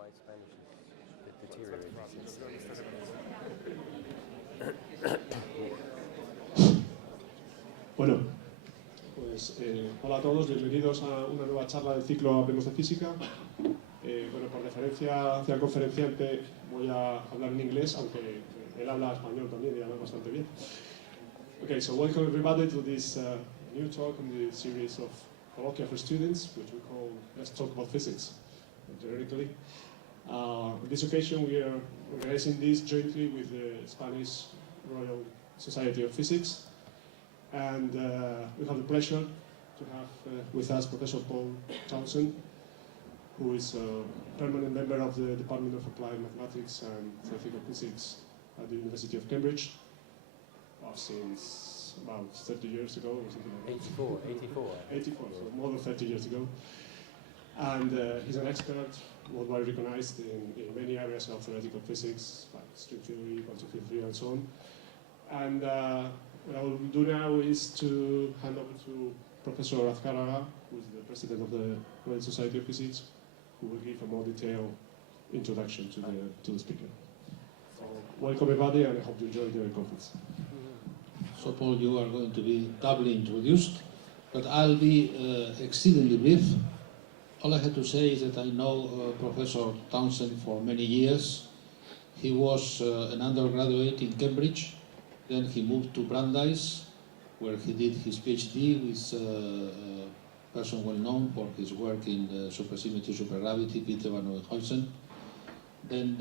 My Spanish is deteriorating. Bueno, pues hola a todos, bienvenidos a una nueva charla del ciclo Hablemos de Física. Bueno, por deferencia hacia el conferenciante voy a hablar en inglés, aunque él habla español también y habla bastante bien. Okay, so welcome everybody to this new talk in the series of colloquia for students, which we call Let's Talk About Physics, generically. On this occasion we are organizing this jointly with the Spanish Royal Society of Physics, and we have the pleasure to have with us Professor Paul Townsend, who is a permanent member of the Department of Applied Mathematics and Theoretical Physics at the University of Cambridge since about 30 years ago or something like that. 84, so more than 30 years ago. And he's an expert, worldwide recognized in many areas of theoretical physics, like string theory, quantum field theory, and so on. And what I will do now is to hand over to Professor Azcárraga, who is the president of the Royal Society of Physics, who will give a more detailed introduction to the speaker. So welcome everybody, and I hope you enjoy the conference. So Paul, you are going to be doubly introduced, but I'll be exceedingly brief. All I have to say is that I know Professor Townsend for many years. He was an undergraduate in Cambridge, then he moved to Brandeis, where he did his PhD with a person well known for his work in supersymmetry, supergravity, Peter van Nieuwenhuizen. Then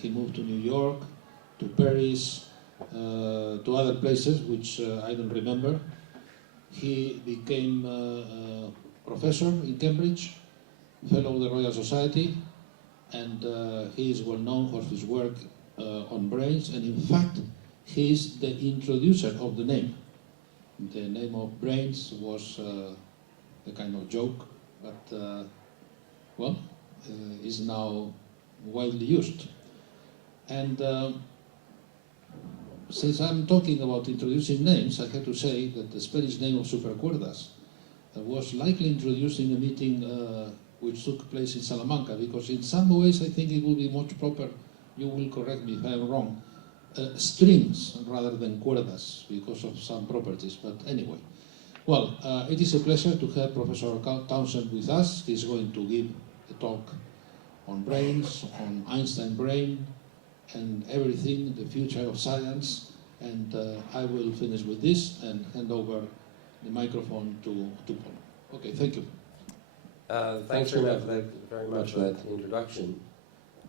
he moved to New York, to Paris, to other places which I don't remember. He became a professor in Cambridge, fellow of the Royal Society, and he is well known for his work on branes, and in fact he is the introducer of the name. The name of branes was a kind of joke, but is now widely used. And since I'm talking about introducing names, I have to say that the Spanish name of supercuerdas was likely introduced in a meeting which took place in Salamanca, because in some ways I think it will be much proper, you will correct me if I'm wrong, strings rather than cuerdas because of some properties, but anyway. Well, it is a pleasure to have Professor Townsend with us. He's going to give a talk on branes, on Einstein brane, and everything, the future of science, and I will finish with this and hand over the microphone to Paul. Okay, thank you. Thanks very much for that introduction.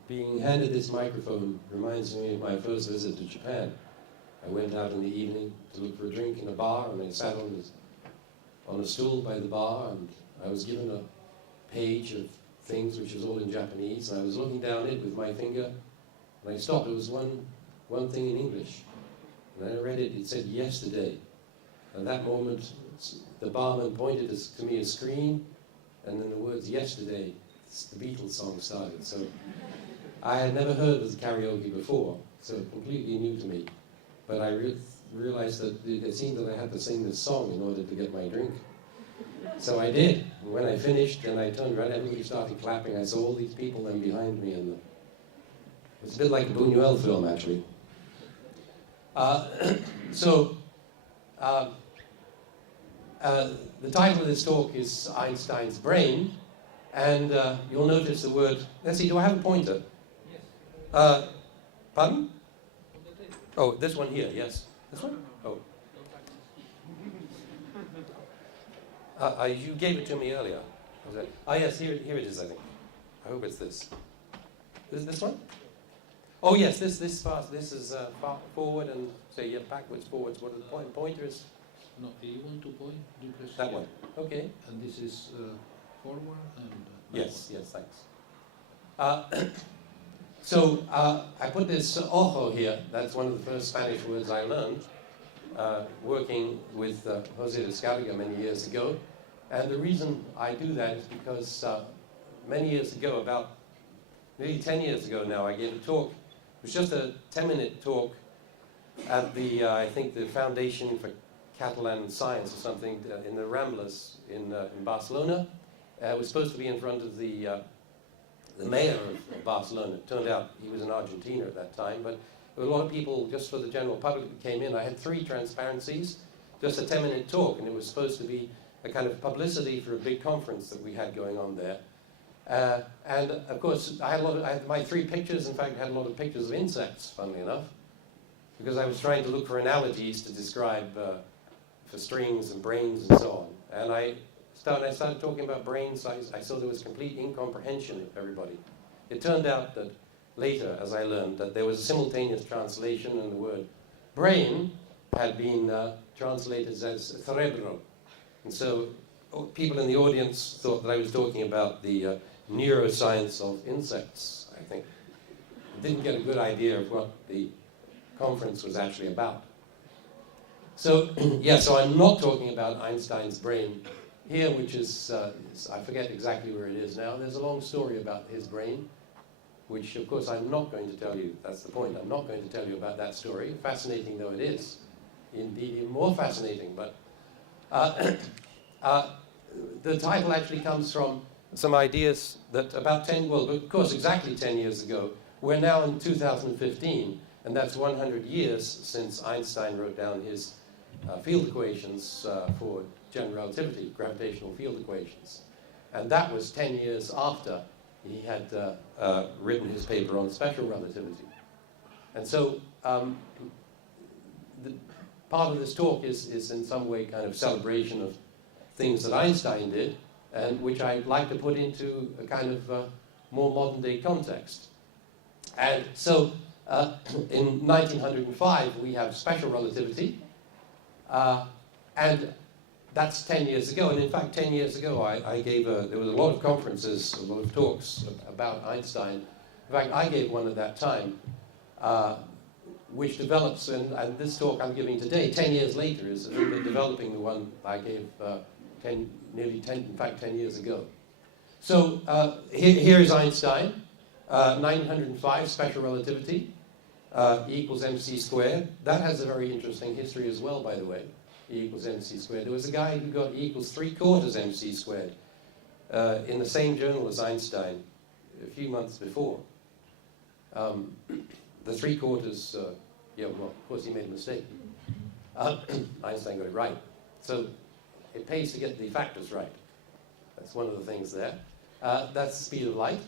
Being handed this microphone reminds me of my first visit to Japan. I went out in the evening to look for a drink in a bar, and I sat on a stool by the bar, and I was given a page of things which was all in Japanese, and I was looking down it with my finger, and I stopped. It was one thing in English, and I read it. It said yesterday. At that moment, the barman pointed to me a screen, and then the words yesterday, the Beatles song started. So I had never heard of the karaoke before, so completely new to me. But I realized that it seemed that I had to sing this song in order to get my drink. So I did. And when I finished, then I turned around, everybody started clapping. I saw all these people then behind me, and it's a bit like a Buñuel film, actually. The title of this talk is Einstein's brane, and you'll notice the word, let's see, do I have a pointer? Yes. Pardon? Oh, this one here, yes. This one? Oh. You gave it to me earlier. Was it? Oh yes, here it is, I think. I hope it's this. This one? Oh yes, this is forward and say backwards, forwards. What are the pointers? No, you want to point? You press that here. one. Okay. And this is forward and yes, thanks. So I put this ojo here. That's one of the first Spanish words I learned working with Jose de Scarga many years ago. And the reason I do that is because many years ago, about nearly 10 years ago now, I gave a talk. It was just a 10-minute talk at the, I think, the Foundation for Catalan Science or something in the Ramblers in Barcelona. It was supposed to be in front of the the mayor of Barcelona. It turned out he was in Argentina at that time, but there were a lot of people, just for the general public, that came in. I had 3 transparencies, just a 10-minute talk, and it was supposed to be a kind of publicity for a big conference that we had going on there. And of course, I had my 3 pictures. In fact, I had a lot of pictures of insects, funnily enough, because I was trying to look for analogies to describe for strings and branes and so on. And I started talking about branes. I saw there was complete incomprehension of everybody. It turned out that later, as I learned, that there was a simultaneous translation, and the word brain had been translated as cerebro. And so people in the audience thought that I was talking about the neuroscience of insects, I think. Didn't get a good idea of what the conference was actually about. So, yeah, so I'm not talking about Einstein's brain here, which is, I forget exactly where it is now. There's a long story about his brain, which, of course, I'm not going to tell you. That's the point. I'm not going to tell you about that story, fascinating though it is. Indeed, even more fascinating. But the title actually comes from some ideas that about 10, well, of course, exactly 10 years ago. We're now in 2015, and that's 100 years since Einstein wrote down his field equations for general relativity, gravitational field equations. And that was 10 years after he had written his paper on special relativity. And so part of this talk is in some way kind of celebration of things that Einstein did, and which I'd like to put into a kind of more modern day context. And so in 1905 we have special relativity, and that's 10 years ago. And in fact 10 years ago I gave there was a lot of conferences, a lot of talks about Einstein. In fact I gave one at that time, which develops, and this talk I'm giving today, 10 years later, is a little bit developing the one I gave nearly 10 years ago. So here is Einstein, 905, special relativity, E equals mc squared. That has a very interesting history as well, by the way, E equals mc squared. There was a guy who got E equals 3/4 mc squared in the same journal as Einstein a few months before. The 3/4, yeah, well, of course he made a mistake. Einstein got it right. So it pays to get the factors right. That's one of the things there. That's the speed of light.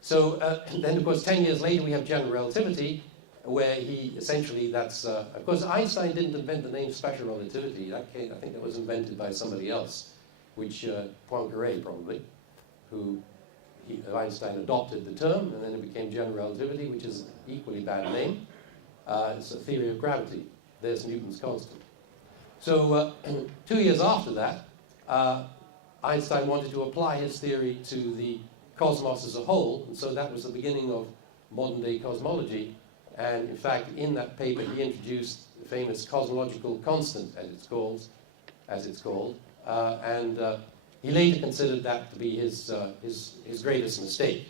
So then, of course, 10 years later we have general relativity, where he essentially, that's, of course, Einstein didn't invent the name special relativity. I think that was invented by somebody else, which Poincaré probably, who Einstein adopted the term, and then it became general relativity, which is an equally bad name. It's a theory of gravity. There's Newton's constant. So 2 years after that, Einstein wanted to apply his theory to the cosmos as a whole, and so that was the beginning of modern-day cosmology. And in fact, in that paper, he introduced the famous cosmological constant, as it's called, and he later considered that to be his greatest mistake.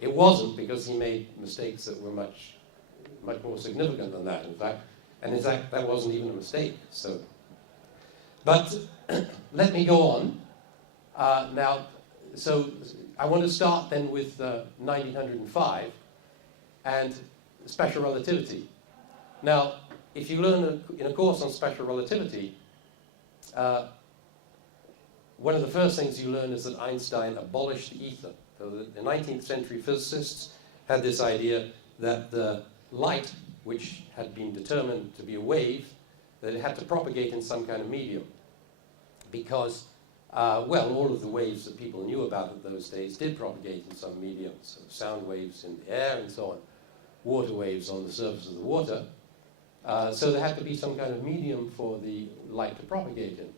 It wasn't, because he made mistakes that were much more significant than that, in fact. And in fact, that wasn't even a mistake. So, but let me go on. Now, so I want to start then with 1905 and special relativity. Now, if you learn in a course on special relativity, one of the first things you learn is that Einstein abolished ether. So the 19th century physicists had this idea that the light, which had been determined to be a wave, that it had to propagate in some kind of medium. Because, well, all of the waves that people knew about in those days did propagate in some medium. So sound waves in the air and so on, water waves on the surface of the water. So there had to be some kind of medium for the light to propagate in.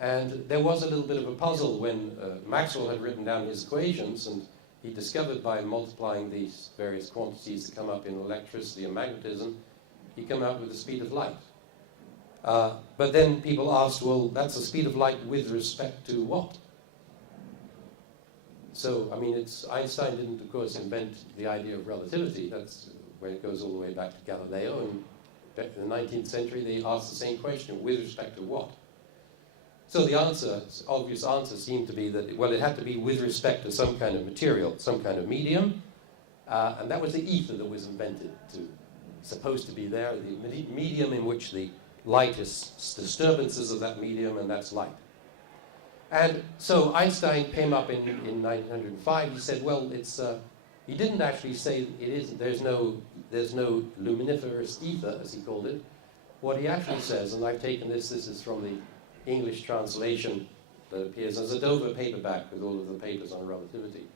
And there was a little bit of a puzzle when Maxwell had written down his equations, and he discovered by multiplying these various quantities that come up in electricity and magnetism, he came out with the speed of light. But then people asked, well, that's the speed of light with respect to what? So, I mean, Einstein didn't, of course, invent the idea of relativity. That's where it goes all the way back to Galileo. And in the 19th century, they asked the same question, with respect to what? So the answer, obvious answer, seemed to be that, well, it had to be with respect to some kind of material, some kind of medium, and that was the ether that was invented, supposed to be there, the medium in which the light is disturbances of that medium, and that's light. And so Einstein came up in 1905. He said, well, he didn't actually say it isn't. There's no luminiferous ether, as he called it. What he actually says, and I've taken this is from the English translation that appears as a Dover paperback with all of the papers on relativity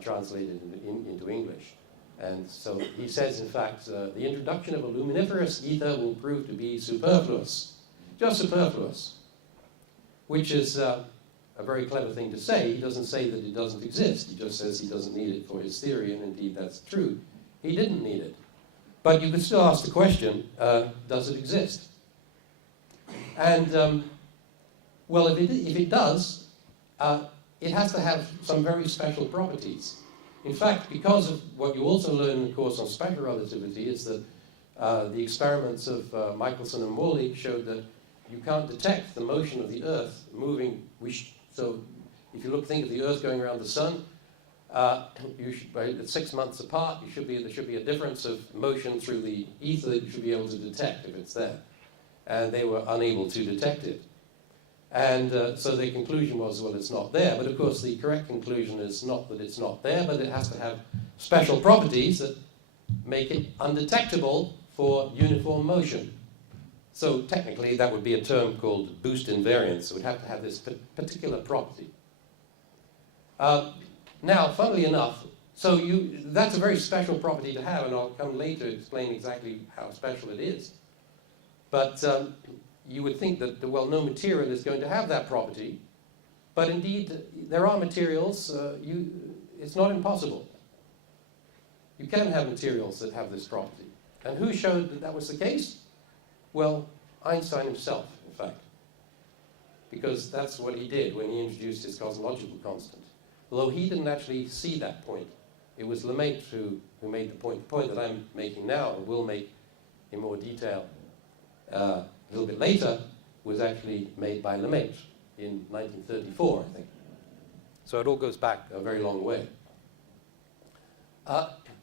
translated into English. And so he says, in fact, the introduction of a luminiferous ether will prove to be superfluous, just superfluous, which is a very clever thing to say. He doesn't say that it doesn't exist. He just says he doesn't need it for his theory, and indeed that's true. He didn't need it. But you could still ask the question, does it exist? And, well, if it does, it has to have some very special properties. In fact, because of what you also learn in the course on special relativity is that the experiments of Michelson and Morley showed that you can't detect the motion of the Earth moving. So if you think of the Earth going around the Sun, at 6 months apart, there should be a difference of motion through the ether that you should be able to detect if it's there. And they were unable to detect it. And so the conclusion was, well, it's not there. But of course, the correct conclusion is not that it's not there, but it has to have special properties that make it undetectable for uniform motion. So technically, that would be a term called boost invariance. It would have to have this particular property. Now, funnily enough, that's a very special property to have, and I'll come later to explain exactly how special it is. But you would think that, well, no material is going to have that property. But indeed, there are materials. It's not impossible. You can have materials that have this property. And who showed that that was the case? Well, Einstein himself, in fact. Because that's what he did when he introduced his cosmological constant. Although he didn't actually see that point. It was Lemaitre who made the point. The point that I'm making now, and will make in more detail a little bit later, was actually made by Lemaitre in 1934, I think. So it all goes back a very long way.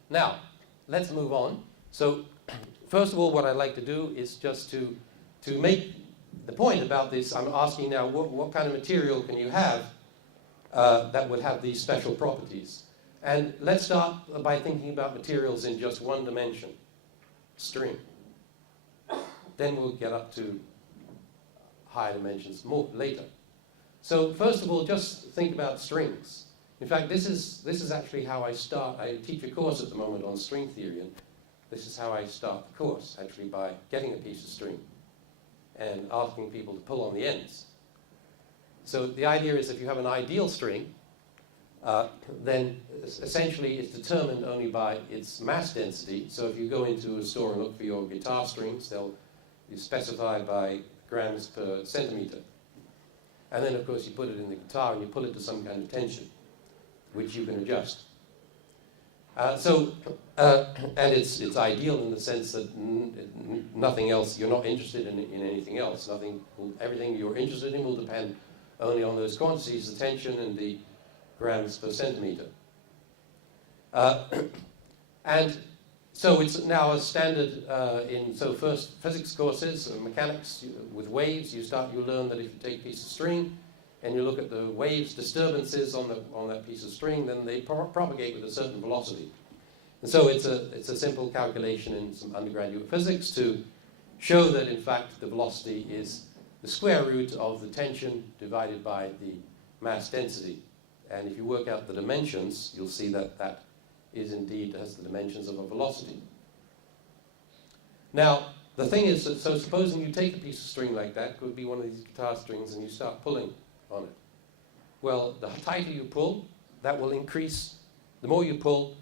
Now, let's move on. So, first of all, what I'd like to do is just to make the point about this. I'm asking now, what kind of material can you have that would have these special properties? And let's start by thinking about materials in just one dimension, string. Then we'll get up to higher dimensions more later. So first of all, just think about strings. In fact, this is actually how I start. I teach a course at the moment on string theory, and this is how I start the course, actually by getting a piece of string and asking people to pull on the ends. So the idea is if you have an ideal string, then essentially it's determined only by its mass density. So if you go into a store and look for your guitar strings, they'll be specified by grams per centimeter. And then, of course, you put it in the guitar and you pull it to some kind of tension, which you can adjust. And it's ideal in the sense that nothing else, you're not interested in anything else. Everything you're interested in will depend only on those quantities, the tension and the grams per centimeter. And so it's now a standard first physics courses, mechanics with waves, you learn that if you take a piece of string and you look at the waves disturbances on that piece of string, then they propagate with a certain velocity. And so it's a simple calculation in some undergraduate physics to show that in fact the velocity is the square root of the tension divided by the mass density. And if you work out the dimensions, you'll see that that is indeed has the dimensions of a velocity. Now, the thing is that, so supposing you take a piece of string like that, could be one of these guitar strings, and you start pulling on it. Well, the tighter you pull, that will increase. The more you pull,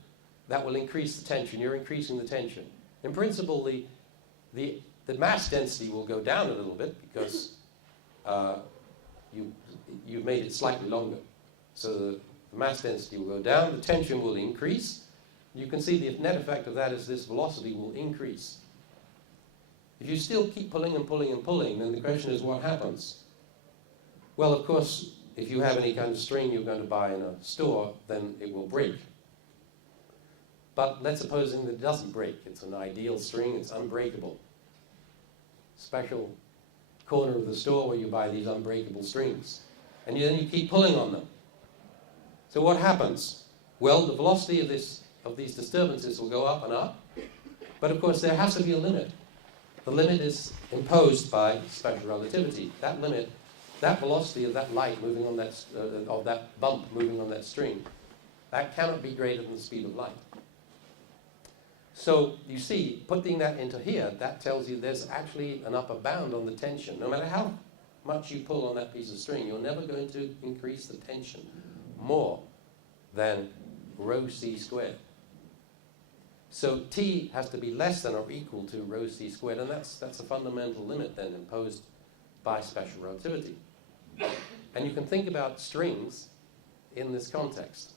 that will increase the tension. You're increasing the tension. In principle, the mass density will go down a little bit because you've made it slightly longer. So the mass density will go down, the tension will increase. You can see the net effect of that is this velocity will increase. If you still keep pulling and pulling and pulling, then the question is what happens? Well, of course, if you have any kind of string you're going to buy in a store, then it will break. But let's suppose that it doesn't break. It's an ideal string, it's unbreakable. Special corner of the store where you buy these unbreakable strings. And then you keep pulling on them. So what happens? Well, the velocity of these disturbances will go up and up. But of course, there has to be a limit. The limit is imposed by special relativity. That limit, that velocity of that light moving on that, of that bump moving on that string, that cannot be greater than the speed of light. So you see, putting that into here, that tells you there's actually an upper bound on the tension. No matter how much you pull on that piece of string, you're never going to increase the tension more than rho c squared. So T has to be less than or equal to rho c squared, and that's a fundamental limit then imposed by special relativity. And you can think about strings in this context.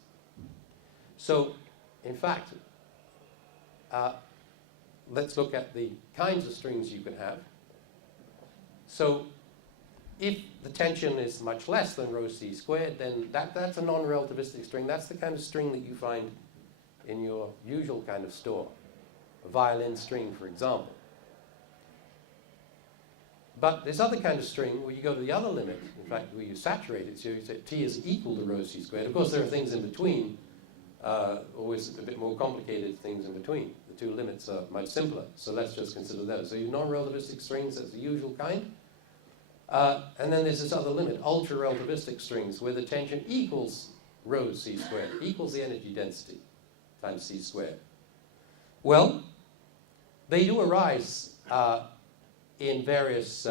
So, in fact, let's look at the kinds of strings you can have. So, if the tension is much less than rho c squared, then that's a non-relativistic string. That's the kind of string that you find in your usual kind of store, a violin string, for example. But this other kind of string, where you go to the other limit, in fact, where you saturate it, so you say T is equal to rho c squared. Of course, there are things in between, always a bit more complicated things in between. The two limits are much simpler, so let's just consider those. So you have non-relativistic strings, that's the usual kind. And then there's this other limit, ultra-relativistic strings, where the tension equals rho c squared, equals the energy density times c squared. Well, they do arise in various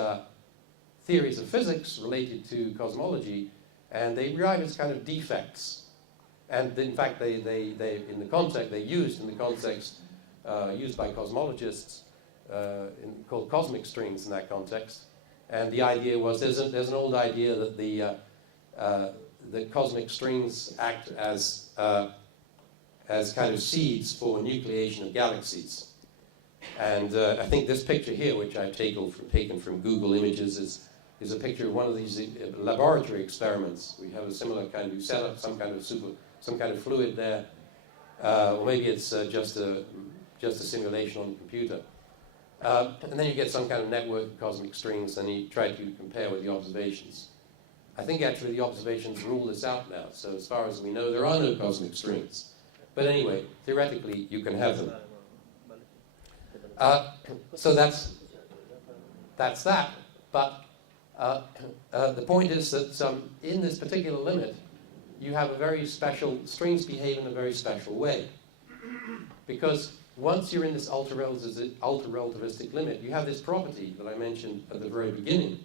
theories of physics related to cosmology, and they arrive as kind of defects. And in fact, they in the context, they used in the context used by cosmologists called cosmic strings in that context. And the idea was, there's an old idea that the cosmic strings act as kind of seeds for nucleation of galaxies. And I think this picture here, which I've taken from Google Images, is a picture of one of these laboratory experiments. We have a similar kind. You set up some kind of fluid there, or maybe it's just a simulation on the computer. And then you get some kind of network of cosmic strings, and you try to compare with the observations. I think actually the observations rule this out now. So as far as we know, there are no cosmic strings. But anyway, theoretically, you can have them. So that's that. But the point is that in this particular limit, you have a very special, strings behave in a very special way. Because once you're in this ultra-relativistic limit, you have this property that I mentioned at the very beginning,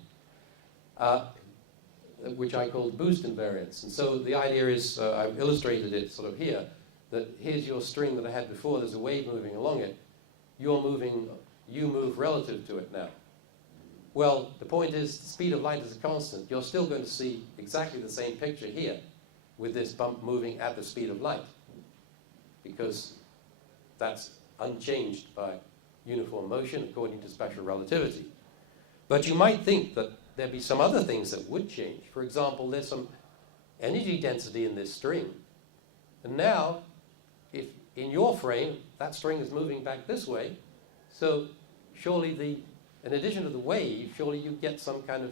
which I called boost invariance. And so the idea is, I've illustrated it sort of here, that here's your string that I had before, there's a wave moving along it. You move relative to it now. Well, the point is, the speed of light is a constant. You're still going to see exactly the same picture here with this bump moving at the speed of light, because that's unchanged by uniform motion according to special relativity. But you might think that there'd be some other things that would change. For example, there's some energy density in this string. And now, if in your frame, that string is moving back this way, so surely in addition to the wave, surely you get some kind of,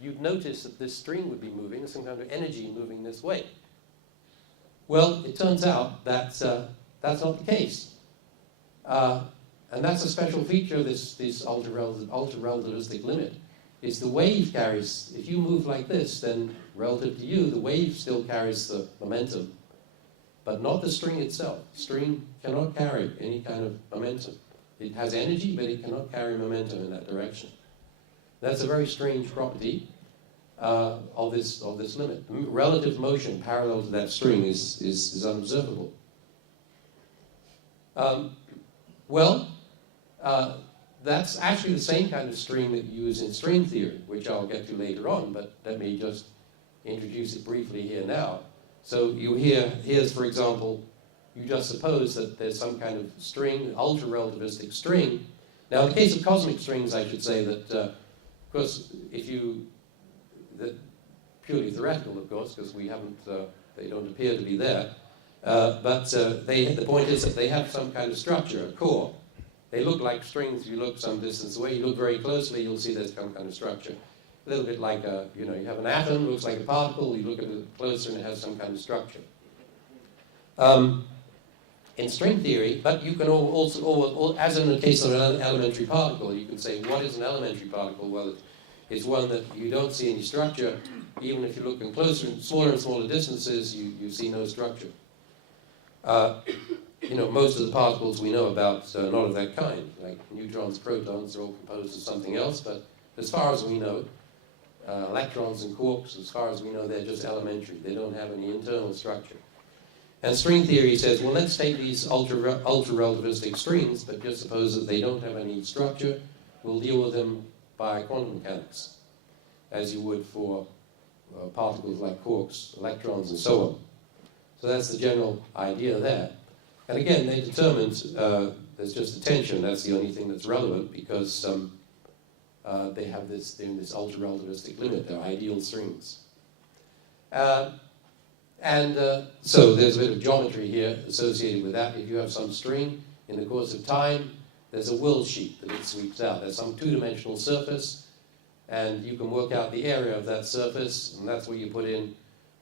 you'd notice that this string would be moving, there's some kind of energy moving this way. Well, it turns out that that's not the case. And that's a special feature of this ultra-relativistic limit. Is the wave carries, if you move like this, then relative to you, the wave still carries the momentum, but not the string itself. String cannot carry any kind of momentum. It has energy, but it cannot carry momentum in that direction. That's a very strange property of this limit. Relative motion parallel to that string is unobservable. That's actually the same kind of string that you use in string theory, which I'll get to later on, but let me just introduce it briefly here now. So here's, for example, you just suppose that there's some kind of string, ultra-relativistic string. Now, in the case of cosmic strings, I should say that, of course, purely theoretical, of course, because we haven't, they don't appear to be there. But the point is that they have some kind of structure, a core. They look like strings. You look some distance away, you look very closely, you'll see there's some kind of structure. A little bit like, you have an atom, looks like a particle, you look at it closer and it has some kind of structure. In string theory, but you can also, as in the case of an elementary particle, you can say, what is an elementary particle? Well, it's one that you don't see any structure. Even if you're looking closer and smaller distances, you see no structure. Most of the particles we know about are not of that kind. Like neutrons, protons, are all composed of something else, but as far as we know, electrons and quarks, as far as we know, they're just elementary. They don't have any internal structure. And string theory says, well, let's take these ultra-relativistic strings, but just suppose that they don't have any structure. We'll deal with them by quantum mechanics, as you would for particles like quarks, electrons, and so on. So that's the general idea there. And again, they determined there's just a tension. That's the only thing that's relevant, because they have this ultra-relativistic limit. They're ideal strings. So there's a bit of geometry here associated with that. If you have some string, in the course of time, there's a will sheet that it sweeps out. There's some two-dimensional surface, and you can work out the area of that surface, and that's what you put in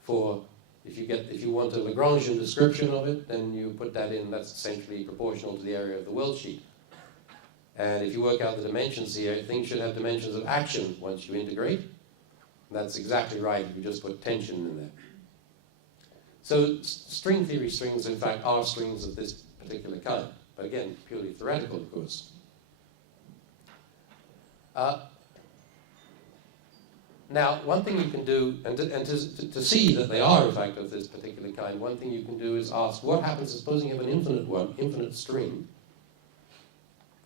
for, if you want a Lagrangian description of it, then you put that in. That's essentially proportional to the area of the will sheet. And if you work out the dimensions here, things should have dimensions of action once you integrate. That's exactly right if you just put tension in there. So string theory strings, in fact, are strings of this particular kind. But again, purely theoretical, of course. Now, one thing you can do, and to see that they are, in fact, of this particular kind, one thing you can do is ask, what happens, supposing you have an infinite string,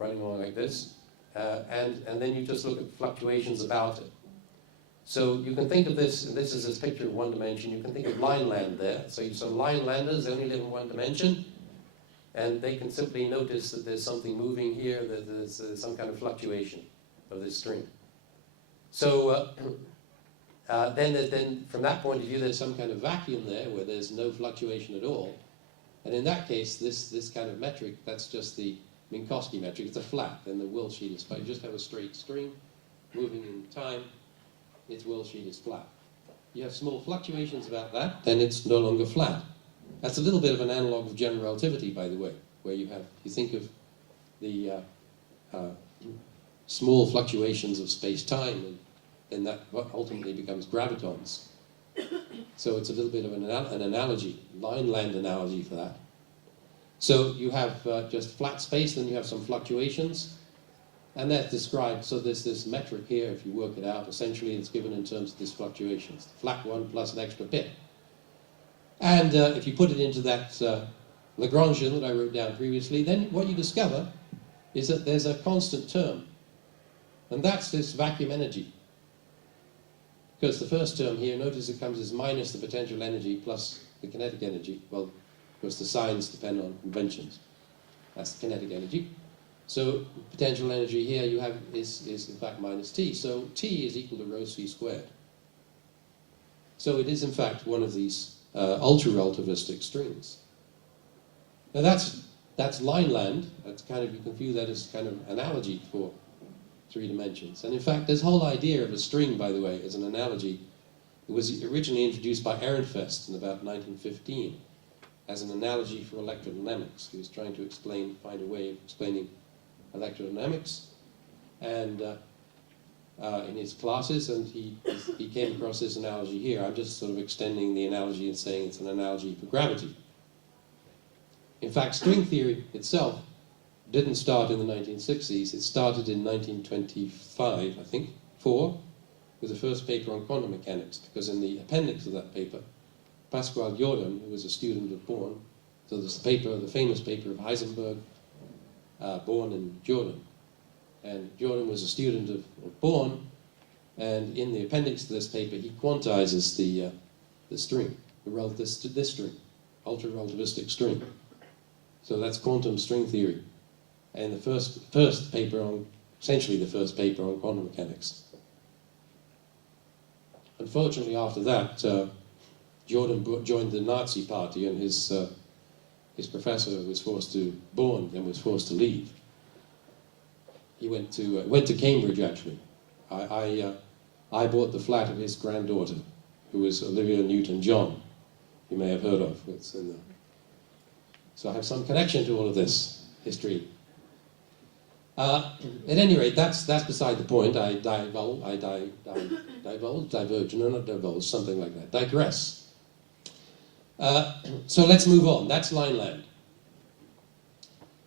running along like this, and then you just look at fluctuations about it. So you can think of this, and this is this picture of one dimension, you can think of line land there. So some line landers, they only live in one dimension, and they can simply notice that there's something moving here, that there's some kind of fluctuation of this string. So then from that point of view, there's some kind of vacuum there where there's no fluctuation at all. And in that case, this kind of metric, that's just the Minkowski metric. It's a flat, and the will sheet is flat. You just have a straight string moving in time. Its will sheet is flat. You have small fluctuations about that, then it's no longer flat. That's a little bit of an analog of general relativity, by the way, where you think of the small fluctuations of space-time, and then that ultimately becomes gravitons. So it's a little bit of an analogy, line-land analogy for that. So you have just flat space, then you have some fluctuations, and that's described, so there's this metric here, if you work it out, essentially it's given in terms of these fluctuations, the flat one plus an extra bit. And if you put it into that Lagrangian that I wrote down previously, then what you discover is that there's a constant term, and that's this vacuum energy. Because the first term here, notice it comes as minus the potential energy plus the kinetic energy. Well, of course the signs depend on conventions. That's the kinetic energy. So potential energy here you have is in fact minus T. So T is equal to rho C squared. So it is in fact one of these ultra-relativistic strings. Now that's line-land. That's kind of, you can view that as kind of analogy for 3 dimensions. And in fact, this whole idea of a string, by the way, as an analogy, it was originally introduced by Ehrenfest in about 1915 as an analogy for electrodynamics. He was trying to find a way of explaining electrodynamics, and in his classes, and he came across this analogy here. I'm just sort of extending the analogy and saying it's an analogy for gravity. In fact, string theory itself didn't start in the 1960s. It started in 1925, I think, with the first paper on quantum mechanics, because in the appendix of that paper, Pascual Jordan, who was a student of Born, so there's the famous paper of Heisenberg, Born and Jordan. And Jordan was a student of Born, and in the appendix to this paper, he quantizes the string, this string, ultra-relativistic string. So that's quantum string theory. And the first paper on, essentially the first paper on quantum mechanics. unfortunately, after that, Jordan joined the Nazi Party, and his professor was forced to leave. He went to Cambridge, actually. I bought the flat of his granddaughter, who was Olivia Newton-John, you may have heard of. It's in the... So I have some connection to all of this history. At any rate, that's beside the point. I divulge, something like that. Digress. So let's move on. That's Lineland.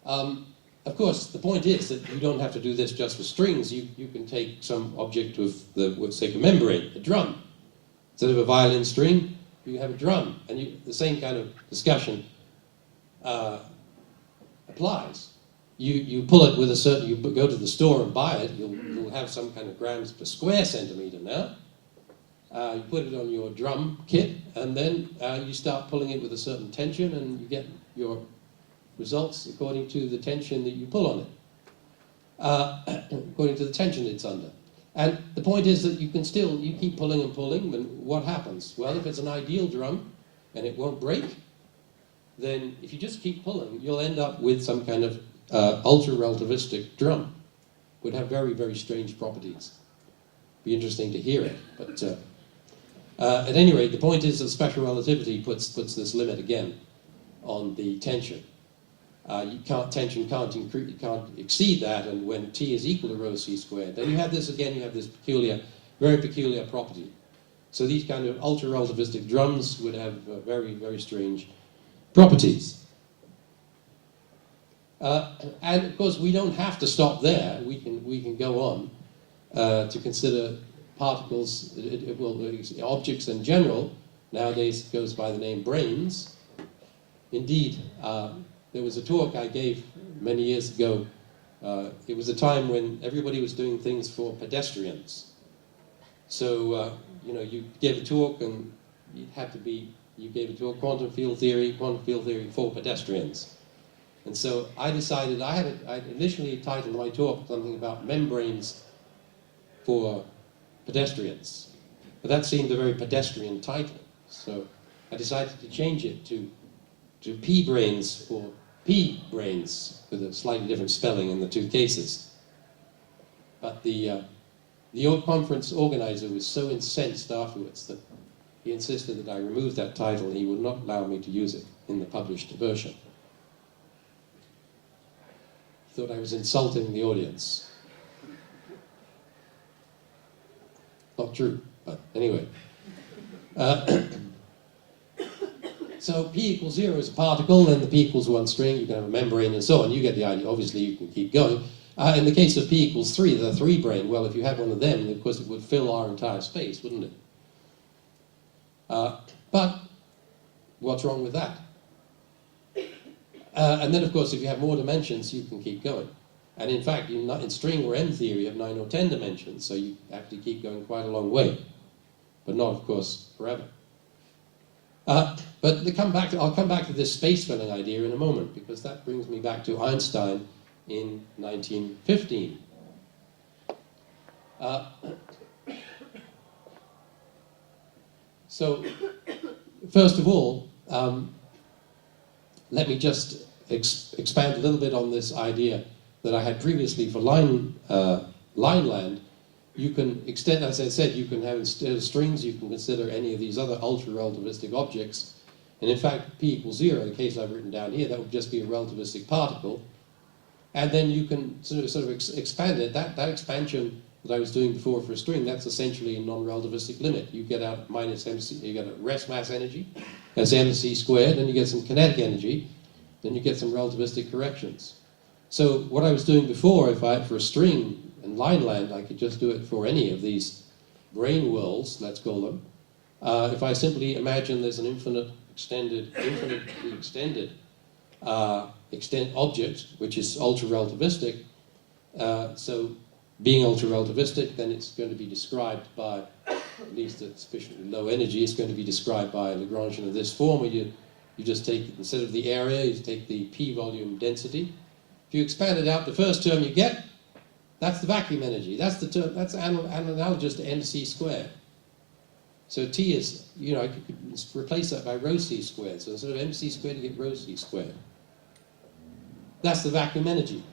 Of course, the point is that you don't have to do this just for strings. You can take some object with let's take a membrane, a drum. Instead of a violin string, you have a drum, and the same kind of discussion applies. You pull it with a certain, you go to the store and buy it, you'll have some kind of grams per square centimeter now. You put it on your drum kit, and then you start pulling it with a certain tension, and you get your results according to the tension that you pull on it, according to the tension it's under. And the point is that you keep pulling and pulling, and what happens? Well, if it's an ideal drum, and it won't break, then if you just keep pulling, you'll end up with some kind of ultra-relativistic drum. Would have very, very strange properties. Be interesting to hear it, but at any rate, the point is that special relativity puts this limit again on the tension. Tension can't exceed that, and when T is equal to rho c squared, then you have this again. You have this very peculiar property. So these kind of ultra-relativistic drums would have very, very strange properties. And of course, we don't have to stop there. We can go on to consider particles, objects in general. Nowadays, it goes by the name branes. Indeed, there was a talk I gave many years ago. It was a time when everybody was doing things for pedestrians. So, you gave a talk, and you gave it to a quantum field theory for pedestrians. And so I decided, I initially titled my talk something about membranes for pedestrians. But that seemed a very pedestrian title. So I decided to change it to P-branes for P-branes, with a slightly different spelling in the two cases. But the conference organizer was so incensed afterwards that he insisted that I remove that title, and he would not allow me to use it in the published version. He thought I was insulting the audience. Not true, but anyway. So P equals 0 is a particle, and the P equals 1 string, you can have a membrane and so on. You get the idea. Obviously, you can keep going. In the case of P equals 3, the 3 brane, well, if you had one of them, of course, it would fill our entire space, wouldn't it? But what's wrong with that? And then, of course, if you have more dimensions, you can keep going. And in fact, in string or M theory, you have 9 or 10 dimensions, so you have to keep going quite a long way. But not, of course, forever. But I'll come back to this space-filling idea in a moment, because that brings me back to Einstein in 1915. So, first of all, let me just expand a little bit on this idea that I had previously for Lineland. You can extend, as I said, you can have, instead of strings, you can consider any of these other ultra-relativistic objects. And in fact, P equals 0, in the case I've written down here, that would just be a relativistic particle. And then you can sort of expand it. That expansion that I was doing before for a string, that's essentially a non-relativistic limit. You get out minus mc, you get a rest mass energy, that's mc squared, then you get some kinetic energy, then you get some relativistic corrections. So what I was doing before, if I had for a string in Lineland, I could just do it for any of these brane worlds, let's call them. If I simply imagine there's an infinitely extended object, which is ultra-relativistic, so being ultra-relativistic, then it's going to be described by, at least at sufficiently low energy, it's going to be described by a Lagrangian of this form, where you just take, instead of the area, you take the p-volume density. If you expand it out, the first term you get, that's the vacuum energy. That's the term, that's analogous to mc squared. So T is, I could replace that by rho c squared. So instead of mc squared, you get rho c squared. That's the vacuum energy.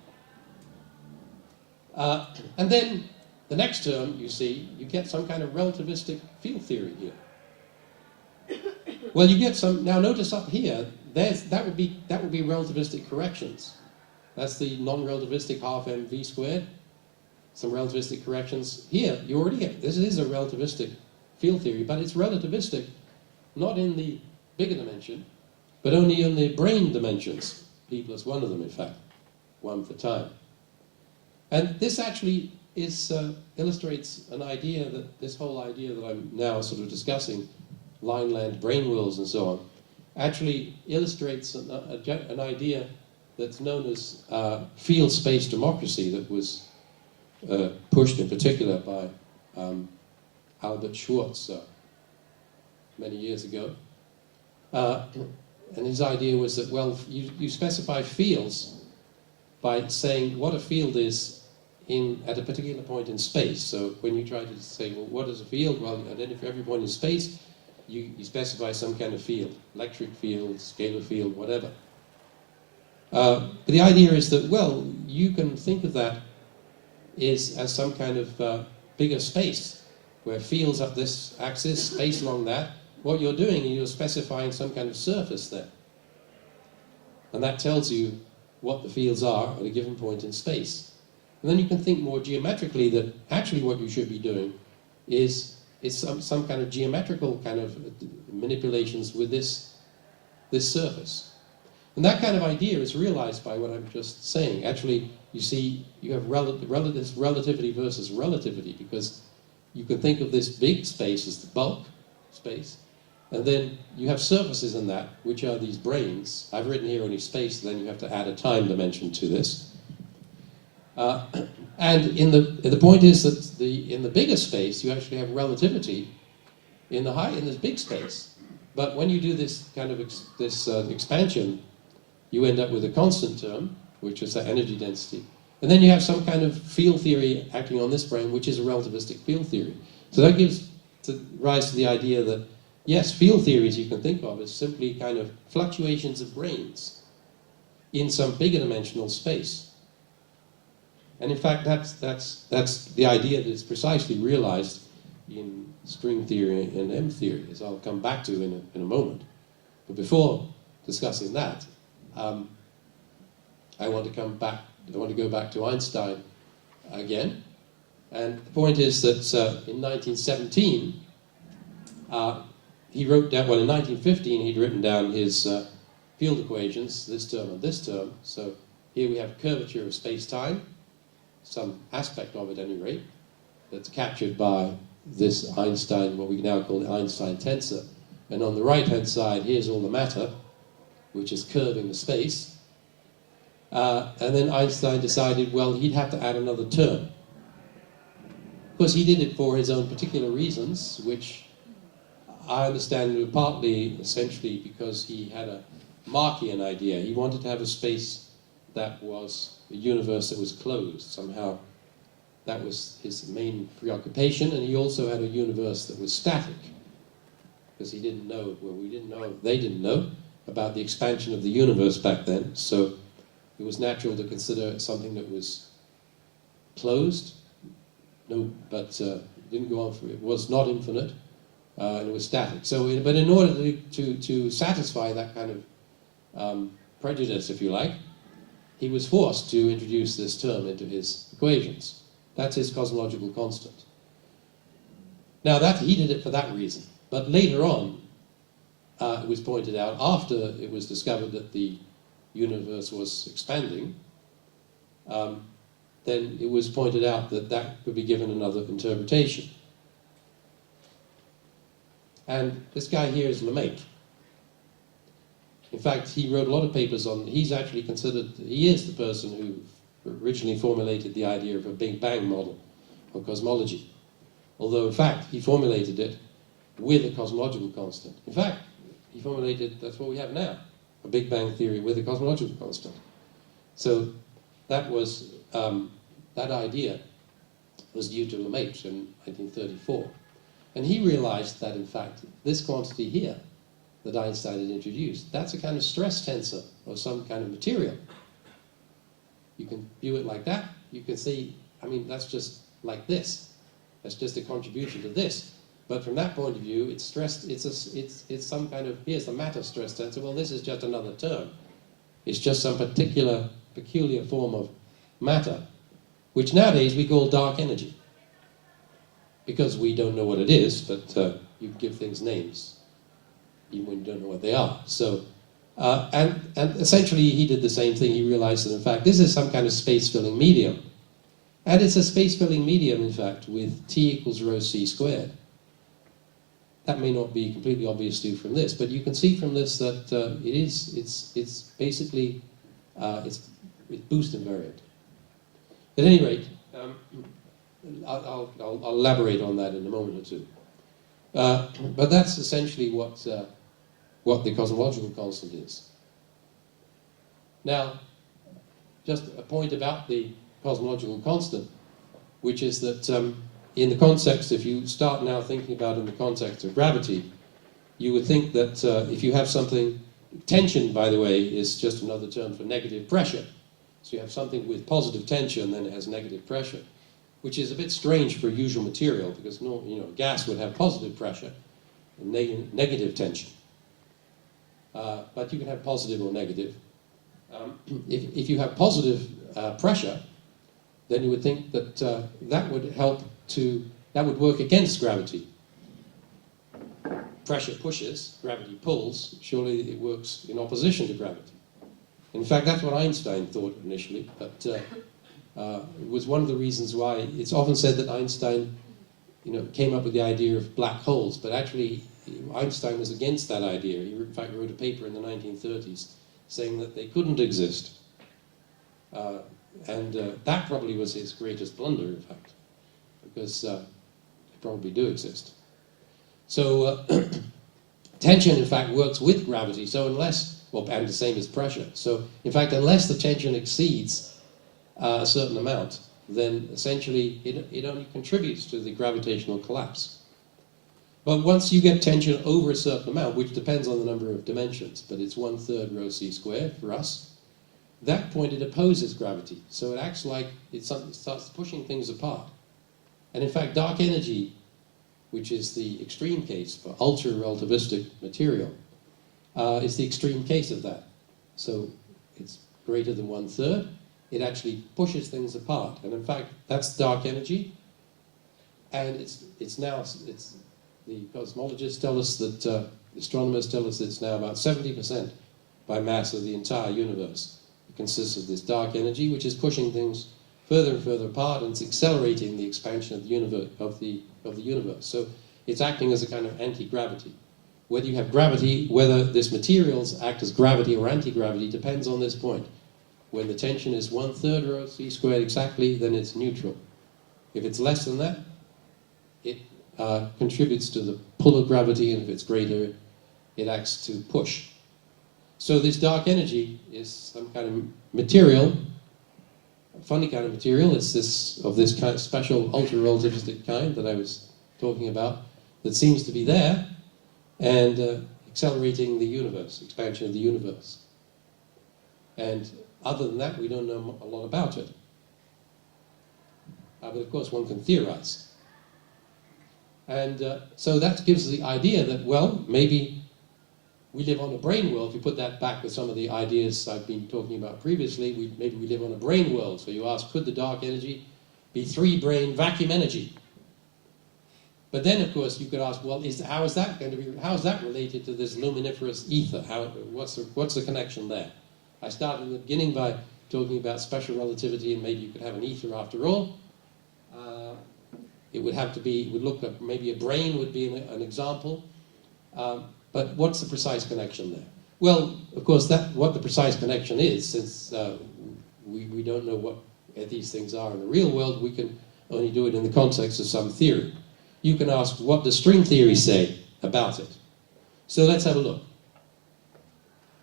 And then the next term, you see, you get some kind of relativistic field theory here. Well, you get some. Now, notice up here, that would be relativistic corrections. That's the non-relativistic half mv squared. Some relativistic corrections here. You already get this is a relativistic field theory, but it's relativistic not in the bigger dimension, but only in the brane dimensions. P plus one of them, in fact, one for time. And this actually illustrates an idea that this whole idea that I'm now sort of discussing, line-land brane wheels and so on, actually illustrates an idea that's known as field space democracy that was pushed in particular by Albert Schwartz many years ago. And his idea was that, well, you specify fields by saying what a field is at a particular point in space. So when you try to say, well, what is a field? Well, and then for every point in space, you specify some kind of field, electric field, scalar field, whatever. But the idea is that, well, you can think of that as some kind of bigger space, where fields up this axis, space along that. What you're doing is you're specifying some kind of surface there. And that tells you what the fields are at a given point in space. And then you can think more geometrically that actually what you should be doing is some kind of geometrical kind of manipulations with this surface. And that kind of idea is realized by what I'm just saying. Actually, you see, you have relativity versus relativity, because you can think of this big space as the bulk space, and then you have surfaces in that, which are these branes. I've written here only space, then you have to add a time dimension to this. And the point is that in the bigger space, you actually have relativity in this big space. But when you do this kind of expansion, you end up with a constant term, which is the energy density. And then you have some kind of field theory acting on this brane, which is a relativistic field theory. So that gives rise to the idea that, yes, field theories you can think of as simply kind of fluctuations of branes in some bigger dimensional space. And in fact, that's the idea that is precisely realized in string theory and M theory, as I'll come back to in a moment. But before discussing that, I want to go back to Einstein again. And the point is that in 1917, he wrote down, well, in 1915, he'd written down his field equations, this term and this term. So here we have curvature of space-time, some aspect of it at any rate, that's captured by this Einstein, what we now call the Einstein Tensor. And on the right-hand side, here's all the matter, which is curving the space. And then Einstein decided, well, he'd have to add another term. Of course, he did it for his own particular reasons, which I understand were partly, essentially, because he had a Markian idea. He wanted to have a space that was a universe that was closed. Somehow, that was his main preoccupation, and he also had a universe that was static, because he didn't know, well, we didn't know, they didn't know about the expansion of the universe back then, so it was natural to consider something that was closed, but didn't go on for it, was not infinite, and it was static. So, but in order to satisfy that kind of prejudice, if you like, he was forced to introduce this term into his equations. That's his cosmological constant. Now, he did it for that reason. But later on, it was pointed out, after it was discovered that the universe was expanding, then it was pointed out that that could be given another interpretation. And this guy here is Lemaitre. In fact, he wrote a lot of papers on, he is the person who originally formulated the idea of a Big Bang model of cosmology. Although, in fact, he formulated it with a cosmological constant. In fact, he formulated, that's what we have now, a Big Bang theory with a cosmological constant. So that was, that idea was due to Lemaitre in 1934. And he realized that, in fact, this quantity here that Einstein had introduced, that's a kind of stress tensor of some kind of material. You can view it like that. You can see, I mean, that's just like this. That's just a contribution to this. But from that point of view, it's stressed. It's some kind of, here's the matter stress tensor. Well, this is just another term. It's just some peculiar form of matter, which nowadays we call dark energy, because we don't know what it is, but you give things names even when you don't know what they are. So, and essentially he did the same thing. He realized that, in fact, this is some kind of space-filling medium. And it's a space-filling medium, in fact, with T equals rho c squared. That may not be completely obvious to you from this, but you can see from this that it's basically, it's boost invariant. At any rate, I'll elaborate on that in a moment or two. But that's essentially what the cosmological constant is. Now, just a point about the cosmological constant, which is that in the context, if you start now thinking about in the context of gravity, you would think that if you have something, tension, by the way, is just another term for negative pressure. So you have something with positive tension, then it has negative pressure, which is a bit strange for a usual material, because gas would have positive pressure and negative tension. But you can have positive or negative. If you have positive pressure, then you would think that that would work against gravity. Pressure pushes, gravity pulls. Surely it works in opposition to gravity. In fact, that's what Einstein thought initially, but it was one of the reasons why it's often said that Einstein, came up with the idea of black holes, but actually Einstein was against that idea. He, in fact, wrote a paper in the 1930s saying that they couldn't exist. And that probably was his greatest blunder, in fact, because they probably do exist. So tension, in fact, works with gravity. So unless, and the same as pressure. So in fact, unless the tension exceeds a certain amount, then essentially it only contributes to the gravitational collapse. But once you get tension over a certain amount, which depends on the number of dimensions, but it's 1/3 rho c squared for us, that point it opposes gravity. So it acts like it starts pushing things apart. And in fact, dark energy, which is the extreme case for ultra-relativistic material, is the extreme case of that. So it's greater than 1/3. It actually pushes things apart. And in fact, that's dark energy. And the cosmologists tell us that, astronomers tell us that it's now about 70% by mass of the entire universe. It consists of this dark energy, which is pushing things further and further apart, and it's accelerating the expansion of the universe. So it's acting as a kind of anti-gravity. Whether you have gravity, whether this materials act as gravity or anti-gravity depends on this point. When the tension is 1/3 rho c squared exactly, then it's neutral. If it's less than that, it contributes to the pull of gravity, and if it's greater, it acts to push. So this dark energy is some kind of material, a funny kind of material. It's this kind of special ultra-relativistic kind that I was talking about, that seems to be there and accelerating the universe, expansion of the universe. And other than that, we don't know a lot about it. But of course, one can theorize. And so that gives the idea that, well, maybe we live on a brane world. If you put that back with some of the ideas I've been talking about previously, maybe we live on a brane world. So you ask, could the dark energy be 3 brane vacuum energy? But then, of course, you could ask, well, how is that related to this luminiferous ether? What's the connection there? I started in the beginning by talking about special relativity, and maybe you could have an ether after all. It would look like maybe a brane would be an example. But what's the precise connection there? Well, of course, what the precise connection is, since we don't know what these things are in the real world, we can only do it in the context of some theory. You can ask, what does string theory say about it? So let's have a look.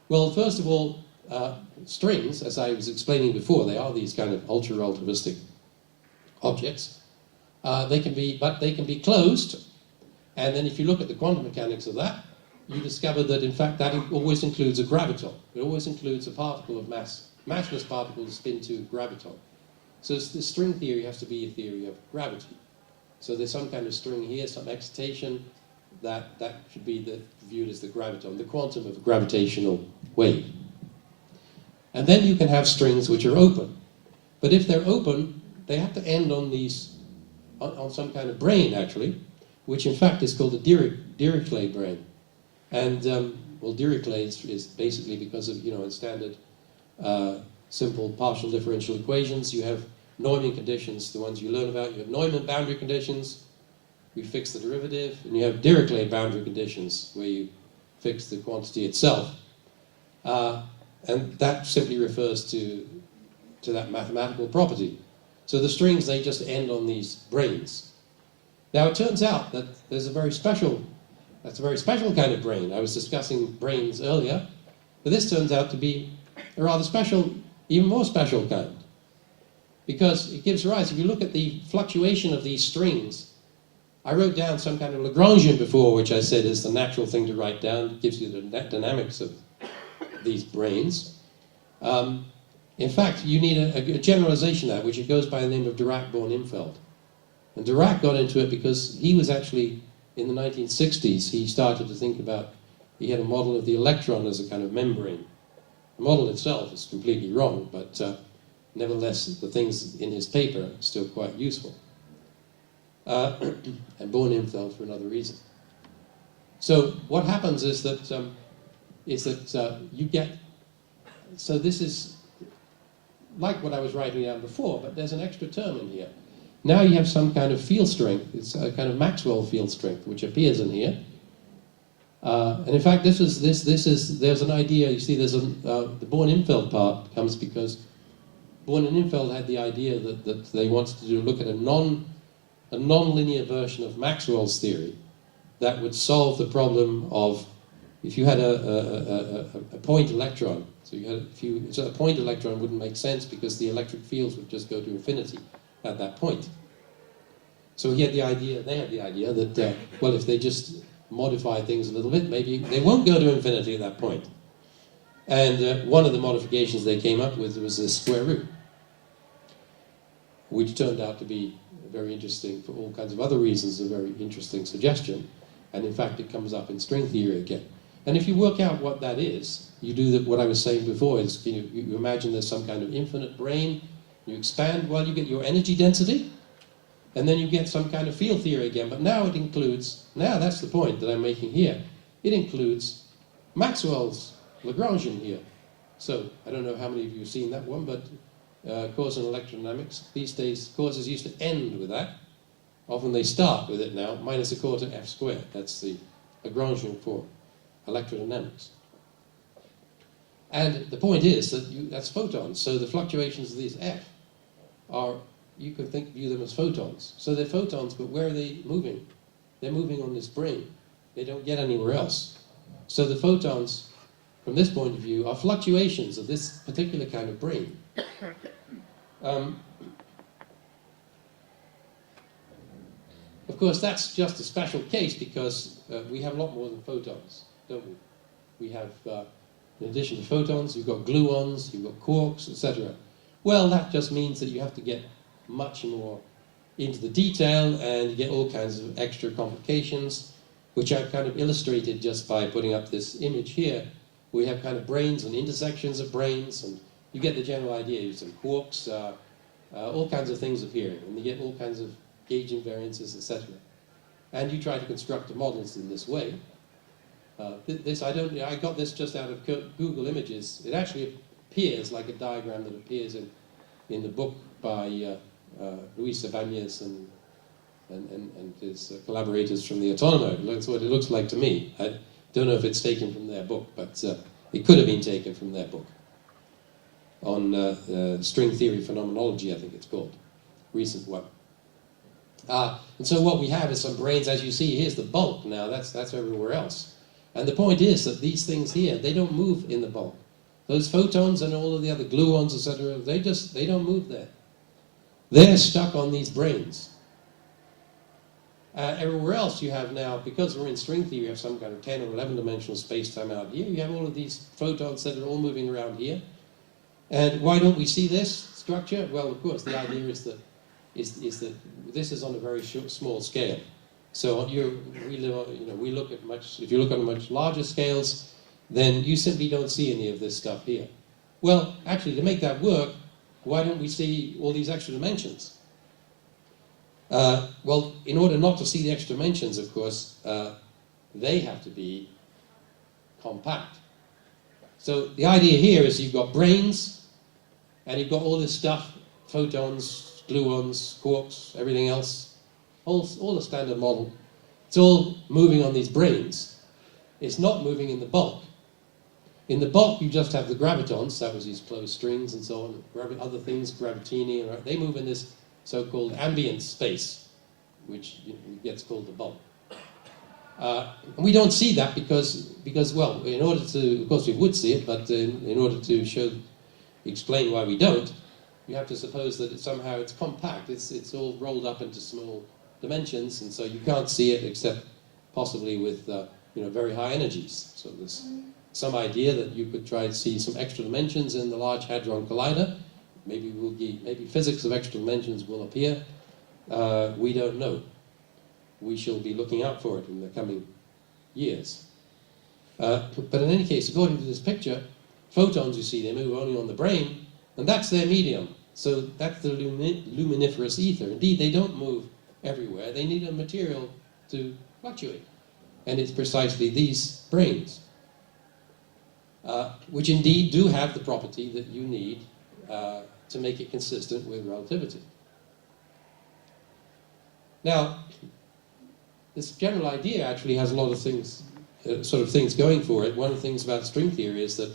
Well, first of all, strings, as I was explaining before, they are these kind of ultra-relativistic objects. They can be closed, And then if you look at the quantum mechanics of that, you discover that in fact that always includes a graviton. It always includes a particle of massless particle to spin to graviton. So the string theory has to be a theory of gravity. So there's some kind of string here, some excitation, that should be viewed as the graviton, the quantum of a gravitational wave. And then you can have strings which are open. But if they're open, they have to end on on some kind of brane, actually, which in fact is called a Dirichlet brane. And, well, Dirichlet is basically because of, in standard simple partial differential equations, you have Neumann conditions, the ones you learn about. You have Neumann boundary conditions, you fix the derivative, and you have Dirichlet boundary conditions, where you fix the quantity itself. And that simply refers to that mathematical property. So the strings, they just end on these branes. Now it turns out that that's a very special kind of brane. I was discussing branes earlier, but this turns out to be a rather special, even more special kind. Because it gives rise, if you look at the fluctuation of these strings, I wrote down some kind of Lagrangian before, which I said is the natural thing to write down. It gives you the dynamics of these branes. In fact, you need a generalization of that, which it goes by the name of Dirac-Born-Infeld. And Dirac got into it because he was actually, in the 1960s, he started to think about, he had a model of the electron as a kind of membrane. The model itself is completely wrong, but nevertheless, the things in his paper are still quite useful. And Born-Infeld for another reason. So what happens is that you get, so this is like what I was writing down before, but there's an extra term in here. Now you have some kind of field strength. It's a kind of Maxwell field strength, which appears in here. And in fact, there's an idea, you see, the Born-Infeld part comes because Born and Infeld had the idea that they wanted to look at a non-linear version of Maxwell's theory that would solve the problem of, if you had a point electron, so a point electron wouldn't make sense because the electric fields would just go to infinity at that point. So they had the idea that, well, if they just modify things a little bit, maybe they won't go to infinity at that point. And one of the modifications they came up with was the square root, which turned out to be very interesting for all kinds of other reasons, a very interesting suggestion. And in fact, it comes up in string theory again. And if you work out what that is, you do what I was saying before, is you imagine there's some kind of infinite brane, you expand, well, you get your energy density, and then you get some kind of field theory again. But now it includes, now that's the point that I'm making here, it includes Maxwell's Lagrangian here. So I don't know how many of you have seen that one, but course in electrodynamics, these days courses used to end with that. Often they start with it now, minus a quarter f squared. That's the Lagrangian for electrodynamics. And the point is that that's photons, so the fluctuations of these f are, you can view them as photons. So they're photons, but where are they moving? They're moving on this brane. They don't get anywhere else. So the photons, from this point of view, are fluctuations of this particular kind of brane. Of course, that's just a special case because we have a lot more than photons, don't we? We have, in addition to photons, you've got gluons, you've got quarks, etc. Well, that just means that you have to get much more into the detail and you get all kinds of extra complications, which I've kind of illustrated just by putting up this image here. We have kind of branes and intersections of branes, and you get the general idea. You have some quarks, all kinds of things appearing, and you get all kinds of gauge invariances, etc. And you try to construct the models in this way. I got this just out of Google Images. It actually appears like a diagram that appears in the book by Luis Ibáñez and his collaborators from the Autonomo. That's what it looks like to me. I don't know if it's taken from their book, but it could have been taken from their book on string theory phenomenology, I think it's called, recent one. And so what we have is some branes, as you see, here's the bulk now, that's everywhere else. And the point is that these things here, they don't move in the bulk. Those photons and all of the other gluons, etc., they don't move there. They're stuck on these branes. Everywhere else you have now, because we're in string theory, you have some kind of 10 or 11-dimensional space-time out here. You have all of these photons that are all moving around here. And why don't we see this structure? Well, of course, the idea is that this is on a very small scale. So we look at if you look on much larger scales, then you simply don't see any of this stuff here. Well, actually, to make that work, why don't we see all these extra dimensions? Well, in order not to see the extra dimensions, of course, they have to be compact. So the idea here is you've got branes, and you've got all this stuff, photons, gluons, quarks, everything else, all the standard model. It's all moving on these branes. It's not moving in the bulk. In the bulk, you just have the gravitons, that was these closed strings and so on, other things, gravitini, they move in this so-called ambient space, which gets called the bulk. And we don't see that because, well, in order to, of course we would see it, but in order to explain why we don't, you have to suppose that somehow it's compact. It's all rolled up into small dimensions, and so you can't see it except possibly with very high energies. So there's some idea that you could try to see some extra dimensions in the Large Hadron Collider. Maybe physics of extra dimensions will appear. We don't know. We shall be looking out for it in the coming years. But in any case, according to this picture, photons, you see, they move only on the brane, and that's their medium. So that's the luminiferous ether. Indeed, they don't move everywhere. They need a material to fluctuate. And it's precisely these branes, which indeed do have the property that you need to make it consistent with relativity. Now, this general idea actually has a lot of things, things going for it. One of the things about string theory is that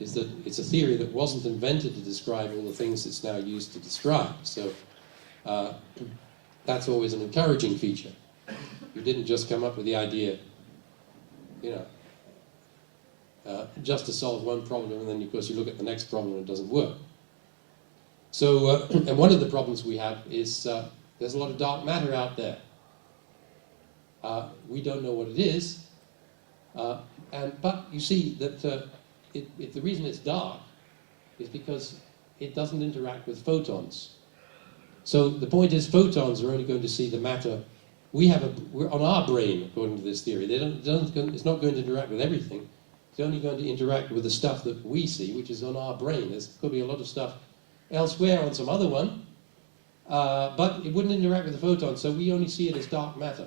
it's a theory that wasn't invented to describe all the things it's now used to describe. So that's always an encouraging feature. You didn't just come up with the idea, just to solve one problem, and then of course you look at the next problem and it doesn't work. So, and one of the problems we have is there's a lot of dark matter out there. We don't know what it is, but you see that the reason it's dark is because it doesn't interact with photons. So the point is, photons are only going to see the matter. We're on our brane, according to this theory. It's not going to interact with everything. It's only going to interact with the stuff that we see, which is on our brane. There could be a lot of stuff elsewhere on some other one, but it wouldn't interact with the photons, so we only see it as dark matter.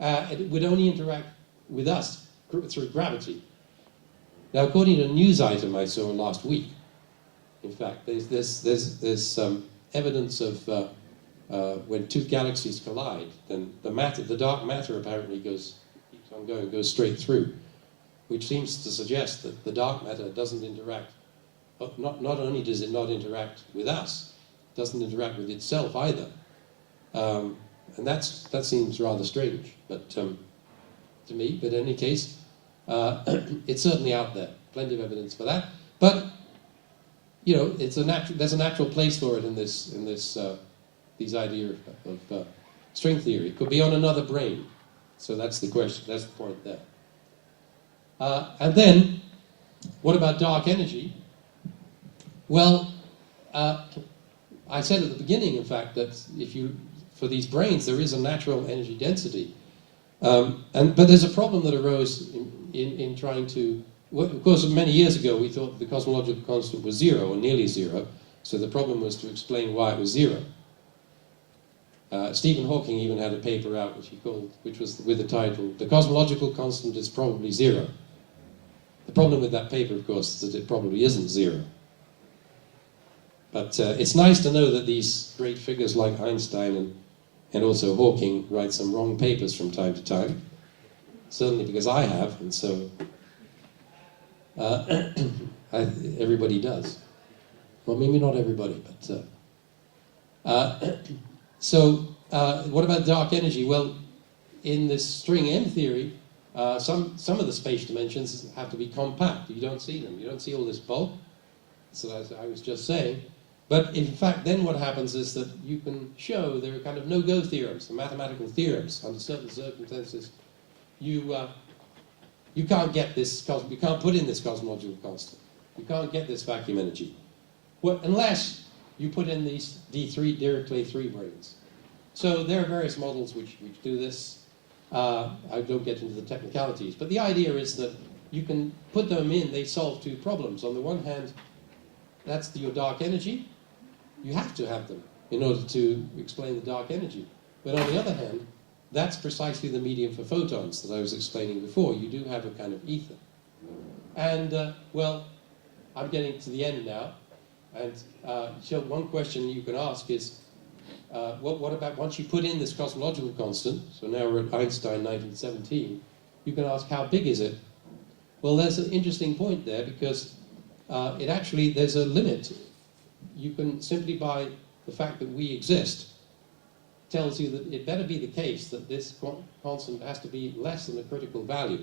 It would only interact with us through gravity. Now, according to a news item I saw last week, in fact, there's evidence of when two galaxies collide, then the dark matter apparently keeps on going, goes straight through, which seems to suggest that the dark matter doesn't interact. Not only does it not interact with us, it doesn't interact with itself either. And that seems rather strange, but to me. But in any case, it's certainly out there. Plenty of evidence for that. But there's a natural place for it in these idea of string theory. It could be on another brane. So that's the question. That's the point there. And then, what about dark energy? Well, I said at the beginning, in fact, that for these branes, there is a natural energy density. But there's a problem that arose in trying to... Well, of course, many years ago, we thought the cosmological constant was zero, or nearly zero. So the problem was to explain why it was zero. Stephen Hawking even had a paper out which was with the title, "The Cosmological Constant is Probably Zero." The problem with that paper, of course, is that it probably isn't zero. But it's nice to know that these great figures like Einstein and also Hawking write some wrong papers from time to time. Certainly because I have, and so everybody does. Well, maybe not everybody, but... So, what about dark energy? Well, in this string M theory, some of the space dimensions have to be compact. You don't see them. You don't see all this bulk. So as I was just saying. But in fact, then what happens is that you can show there are kind of no-go theorems, the mathematical theorems. Under certain circumstances, you can't get this, you can't put in this cosmological constant. You can't get this vacuum energy. Unless you put in these D3, Dirichlet 3 branes. So there are various models which do this. I don't get into the technicalities. But the idea is that you can put them in, they solve two problems. On the one hand, that's your dark energy. You have to have them in order to explain the dark energy. But on the other hand, that's precisely the medium for photons that I was explaining before. You do have a kind of ether. And, well, I'm getting to the end now. And so one question you can ask is, what about once you put in this cosmological constant, so now we're at Einstein 1917, you can ask how big is it? Well, there's an interesting point there because there's a limit. You can simply by the fact that we exist tells you that it better be the case that this constant has to be less than a critical value.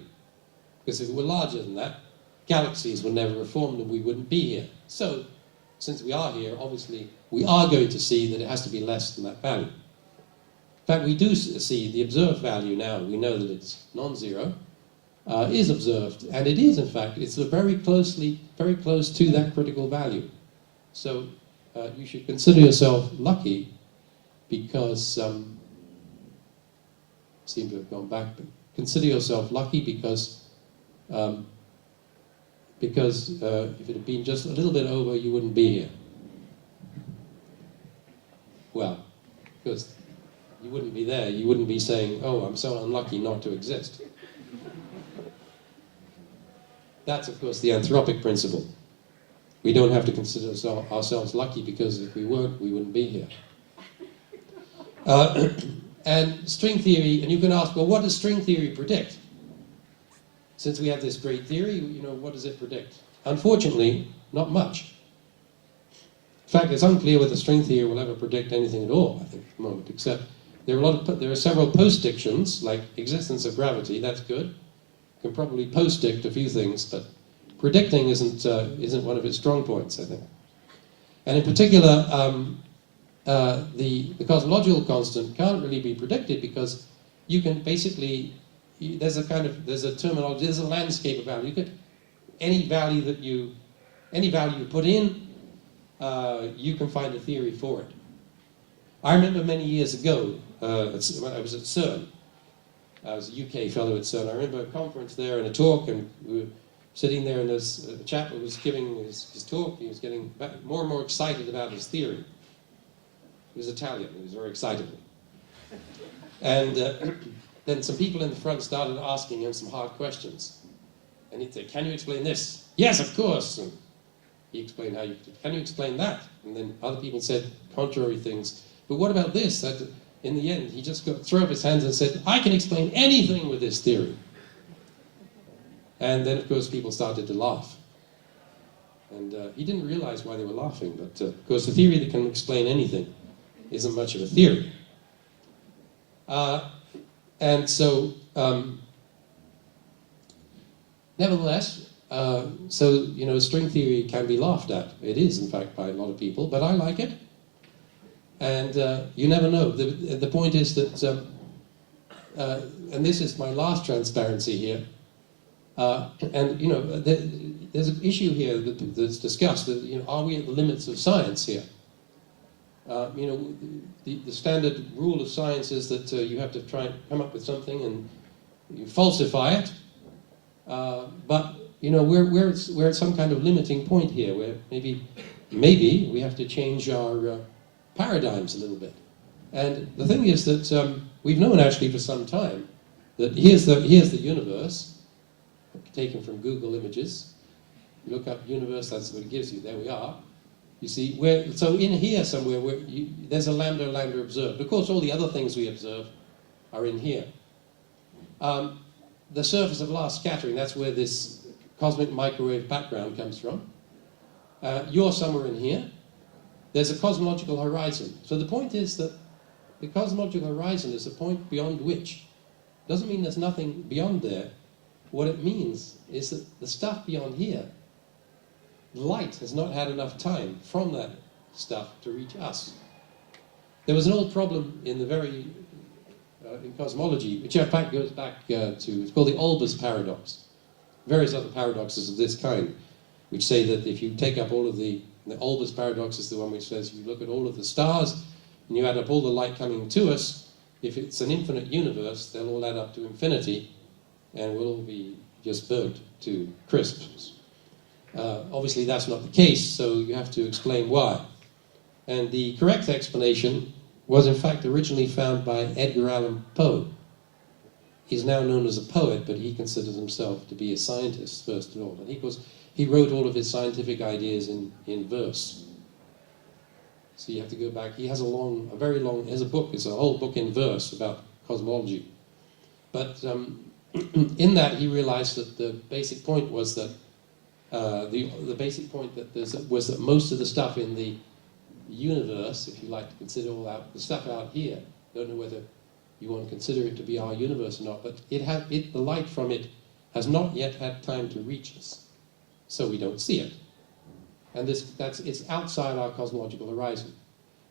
Because if it were larger than that, galaxies would never have formed and we wouldn't be here. So, since we are here, obviously, we are going to see that it has to be less than that value. In fact, we do see the observed value now. We know that it's non-zero, is observed, and it is, in fact, it's very close to that critical value. So you should consider yourself lucky because, seem to have gone back, but consider yourself lucky because if it had been just a little bit over, you wouldn't be here. Well, because you wouldn't be there, you wouldn't be saying, oh, I'm so unlucky not to exist. That's, of course, the anthropic principle. We don't have to consider ourselves lucky because if we weren't, we wouldn't be here. And string theory, and you can ask, well, what does string theory predict? Since we have this great theory, what does it predict? Unfortunately, not much. In fact, it's unclear whether string theory will ever predict anything at all, I think, at the moment, except there are several postdictions, like existence of gravity, that's good. Can probably postdict a few things, but predicting isn't one of its strong points, I think. And in particular, the cosmological constant can't really be predicted because you can basically, there's a terminology, there's a landscape of value. Any value you put in, you can find a theory for it. I remember many years ago, when I was at CERN. I was a UK fellow at CERN. I remember a conference there and a talk, and we were sitting there, and there's a chap who was giving his talk. He was getting more and more excited about his theory. He was Italian. He was very excited. And then some people in the front started asking him some hard questions. And he'd say, can you explain this? Yes, of course. And he explained how can you explain that? And then other people said contrary things. But what about this? In the end, he just threw up his hands and said, I can explain anything with this theory. And then, of course, people started to laugh. And he didn't realize why they were laughing, but of course, the theory that can explain anything isn't much of a theory. And so, nevertheless, string theory can be laughed at. It is, in fact, by a lot of people, but I like it. And you never know. The point is that, and this is my last transparency here, there's an issue here that's discussed, that, are we at the limits of science here? The standard rule of science is that you have to try and come up with something and you falsify it. But, we're at some kind of limiting point here where maybe we have to change our paradigms a little bit. And the thing is that we've known actually for some time that here's the universe, taken from Google Images. You look up universe, that's what it gives you. There we are. You see, so in here somewhere, there's a lambda observed. Of course, all the other things we observe are in here. The surface of last scattering, that's where this cosmic microwave background comes from. You're somewhere in here. There's a cosmological horizon. So the point is that the cosmological horizon is a point beyond which. Doesn't mean there's nothing beyond there. What it means is that the stuff beyond here, light has not had enough time from that stuff to reach us. There was an old problem in in cosmology, which in fact goes back to, it's called the Olbers Paradox. Various other paradoxes of this kind, which say that if you take up all of the Olbers Paradox is the one which says you look at all of the stars and you add up all the light coming to us, if it's an infinite universe, they'll all add up to infinity and we'll all be just burnt to crisps. Obviously that's not the case, so you have to explain why. And the correct explanation was in fact originally found by Edgar Allan Poe. He's now known as a poet, but he considers himself to be a scientist first of all. And he wrote all of his scientific ideas in verse. So you have to go back. He has a book, it's a whole book in verse about cosmology. But in that he realized that the basic point was that the basic point was that most of the stuff in the universe, if you like to consider all the stuff out here, don't know whether you want to consider it to be our universe or not, but the light from it has not yet had time to reach us, so we don't see it. And it's outside our cosmological horizon.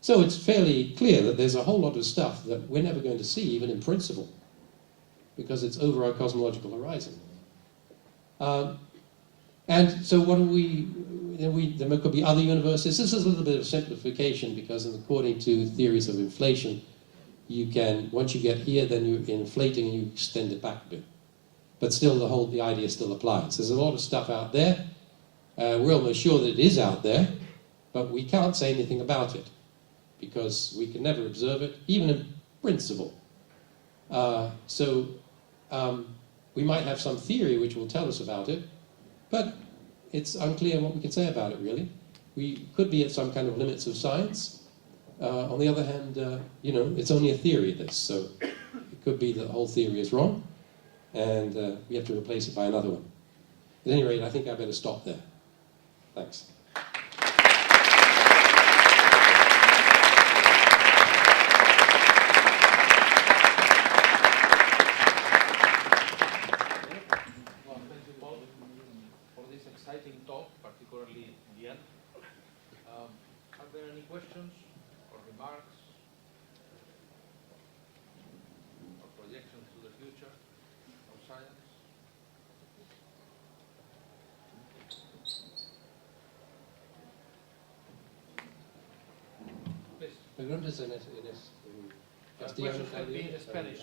So it's fairly clear that there's a whole lot of stuff that we're never going to see, even in principle, because it's over our cosmological horizon. And so what there could be other universes. This is a little bit of simplification because according to theories of inflation, once you get here, then you're inflating and you extend it back a bit. But still, the idea still applies. There's a lot of stuff out there. We're almost sure that it is out there, but we can't say anything about it because we can never observe it, even in principle. We might have some theory which will tell us about it, but it's unclear what we can say about it, really. We could be at some kind of limits of science. On the other hand, it's only a theory, this, so it could be that the whole theory is wrong, and we have to replace it by another one. At any rate, I think I better stop there. Thanks. Questions or remarks or projections to the future of science? Please. Questions can be in Spanish.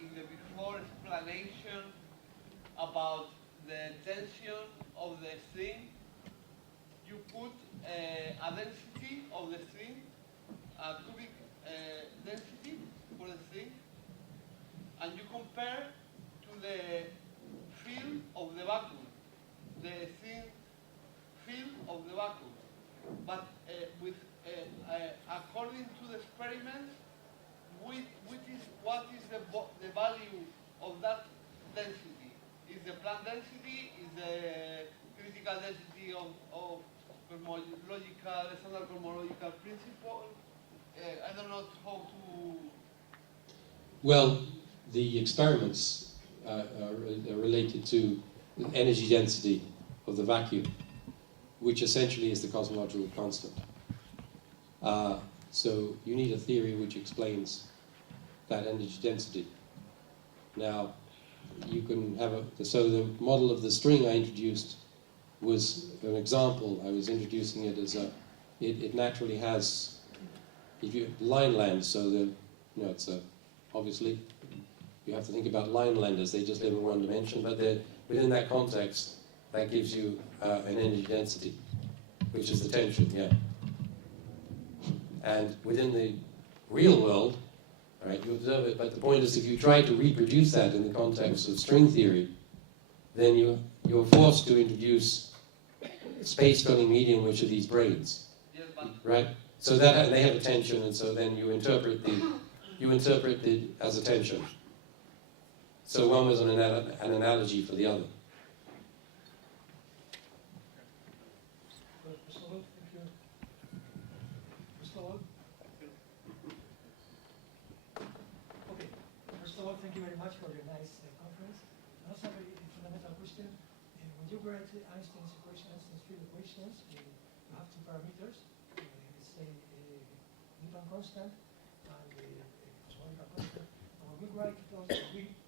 In the before explanation about the tension of the string, you put a density of the string, a cubic density for the string, and you compare to the field of the vacuum, the thin field of the vacuum. But according to the experiments, what is the value of that density? Is the Planck density? Is the critical density of cosmological, standard cosmological principle? I don't know how to... Well, the experiments are related to the energy density of the vacuum, which essentially is the cosmological constant. So you need a theory which explains that energy density. Now, you can have so the model of the string I introduced was an example. I was introducing it as it naturally has, line lengths, so it's obviously, you have to think about line lengths, they just live in one dimension, but within that context, that gives you an energy density, which is the tension, yeah. And within the real world, right, you observe it, but the point is if you try to reproduce that in the context of string theory, then you're forced to introduce space-filling medium, which are these branes, right? So that they have a tension, and so then you interpret it as a tension. So one was an analogy for the other. First of all, thank you very much for your nice conference. And also a very fundamental question. When you write Einstein's equation, Einstein's field equations, you have two parameters, say Newton constant and cosmological constant. And when we write those, we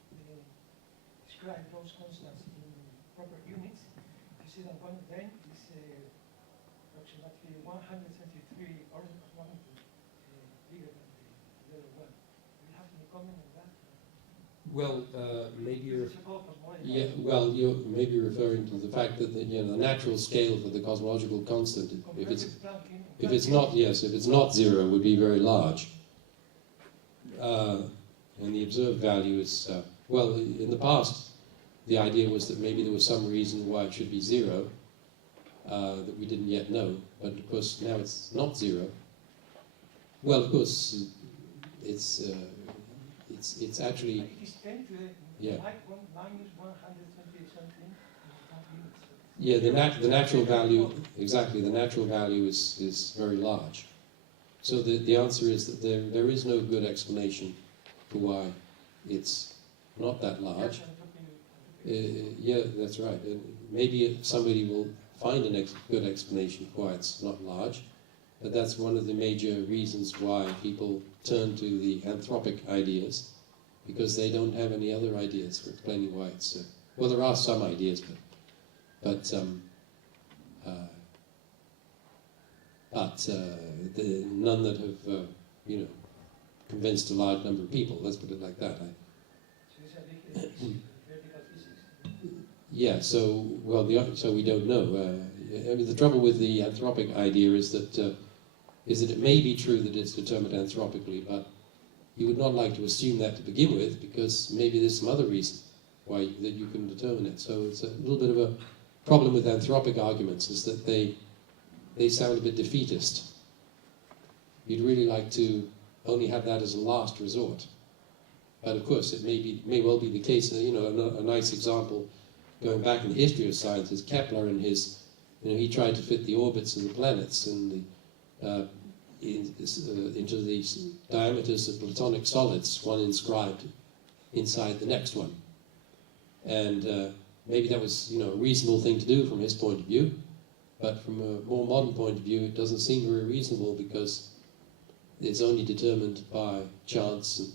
describe those constants in proper units. You see that one of them is approximately 123 orders of magnitude bigger than the other one. Do you have any comment on that? Well, maybe you're... It's called cosmological. Yeah, well, you're maybe referring to the fact that the natural scale for the cosmological constant, if it's not, yes, if it's not zero, would be very large. And the observed value is, well, in the past, the idea was that maybe there was some reason why it should be zero that we didn't yet know. But of course, now it's not zero. Well, of course, it's actually... It is 10 to the yeah. minus 120 something. Yeah, the natural value, exactly, the natural value is very large. So the answer is that there is no good explanation for why it's not that large. Yeah, that's right. And maybe somebody will find a good explanation for why it's not large, but that's one of the major reasons why people turn to the anthropic ideas, because they don't have any other ideas for explaining why it's... well, there are some ideas, but none that have, convinced a large number of people. Let's put it like that. Yeah. So so we don't know. I mean, the trouble with the anthropic idea is that it may be true that it's determined anthropically, but you would not like to assume that to begin with, because maybe there's some other reason why that you can determine it. So it's a little bit of a problem with anthropic arguments, is that they sound a bit defeatist. You'd really like to only have that as a last resort. But of course, it may well be the case. A nice example going back in the history of science is Kepler and his. He tried to fit the orbits of the planets and into the diameters of Platonic solids, one inscribed inside the next one. And maybe that was a reasonable thing to do from his point of view, but from a more modern point of view, it doesn't seem very reasonable, because it's only determined by chance and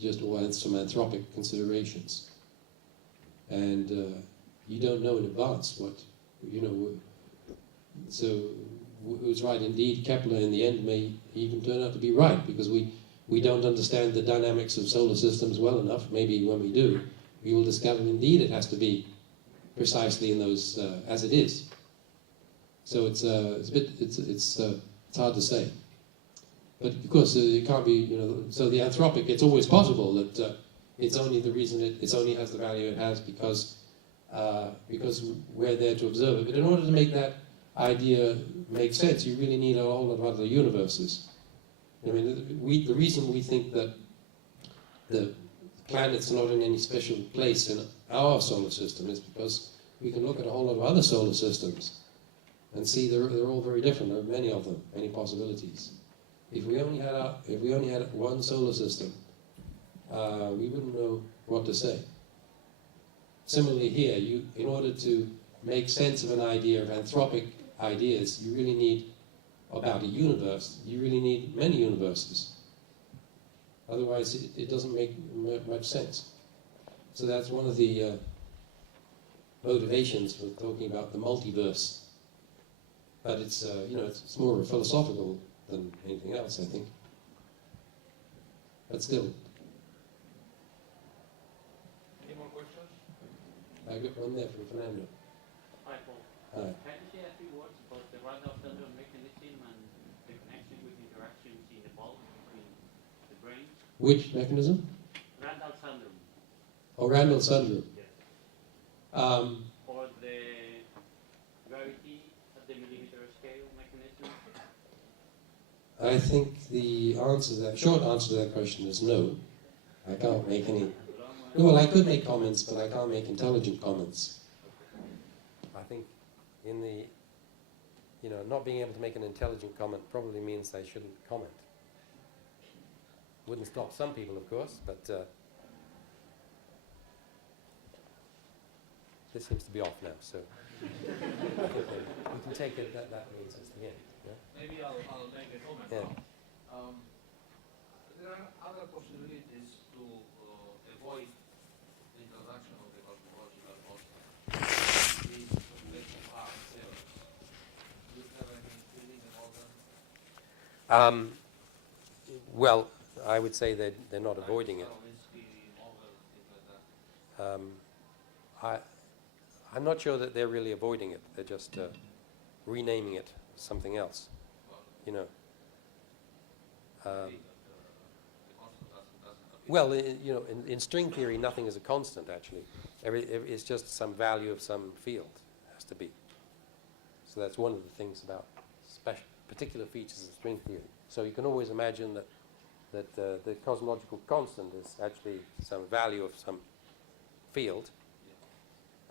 just some anthropic considerations. And you don't know in advance what, so it was right indeed. Kepler in the end may even turn out to be right, because we don't understand the dynamics of solar systems well enough. Maybe when we do, we will discover indeed it has to be precisely in those as it is. So it's hard to say. But of course it can't be. So the anthropic, it's always possible that it's only the reason it only has the value it has because we're there to observe it. But in order to make that idea make sense, you really need a whole lot of other universes. I mean, the reason we think that the planets are not in any special place in our solar system is because we can look at a whole lot of other solar systems and see they're all very different. There are many of them, many possibilities. If we only had one solar system, we wouldn't know what to say. Similarly here, in order to make sense of an idea of anthropic ideas, you really need, about a universe, you really need many universes. Otherwise, it doesn't make much sense. So that's one of the motivations for talking about the multiverse. But it's, it's more of a philosophical than anything else, I think. But still. Any more questions? I got one there from Fernando. Hi, Paul. Hi. Can you say a few words about the Randall-Sundrum mechanism and the connection with interactions in the bulk between the brain? Which mechanism? Randall-Sundrum. Oh, Randall-Sundrum. Yes. Um, Or the gravity at the millimeter scale mechanism? I think the short answer to that question is no. I can't make any. Well, I could make comments, but I can't make intelligent comments. I think in the, not being able to make an intelligent comment probably means I shouldn't comment. Wouldn't stop some people, of course, but this seems to be off now, so we can take it that means it's the end. Yeah? Maybe I'll make a comment Yeah. now. There are other possibilities to avoid the introduction of the cosmological constant. These population are errors. Do you have any feeling about them? Well, I would say they're not avoiding it. I'm not sure that they're really avoiding it. They're just renaming it something else. You know. Well, in string theory, nothing is a constant. Actually, it's just some value of some field. It has to be. So that's one of the things about particular features of string theory. So you can always imagine that the cosmological constant is actually some value of some field,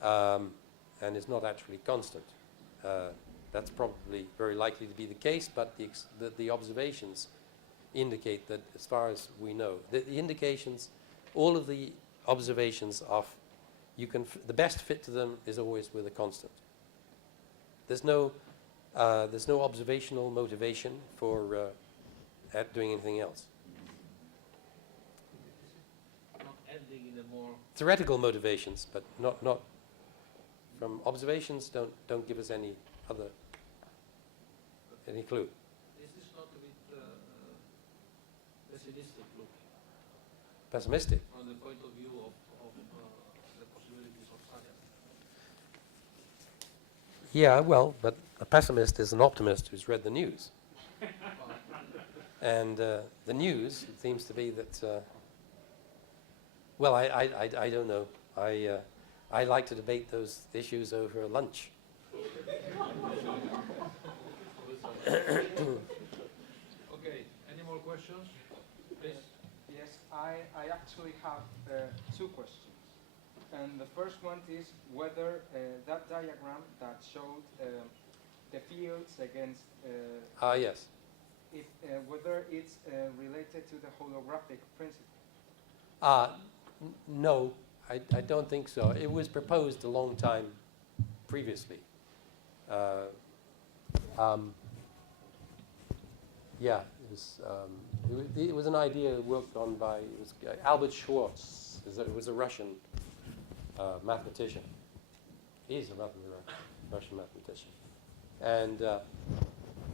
and is not actually constant. That's probably very likely to be the case, but the observations indicate that, as far as we know, the indications, all of the observations of, the best fit to them is always with a constant. There's no observational motivation for at doing anything else. Not ending in a more Theoretical motivations, but not from observations. Don't give us any clue. Is this not a bit pessimistic looking Pessimistic. from the point of view of the possibilities of science? Yeah, well, but a pessimist is an optimist who's read the news. And the news, it seems to be that, well, I don't know. I like to debate those issues over lunch. Okay, any more questions? Please. Yes, I actually have two questions. And the first one is whether that diagram that showed the fields against Yes. whether it's related to the holographic principle. No, I don't think so. It was proposed a long time previously. Yeah, it was an idea worked on by Albert Schwartz. It was a Russian mathematician. He is a Russian mathematician. And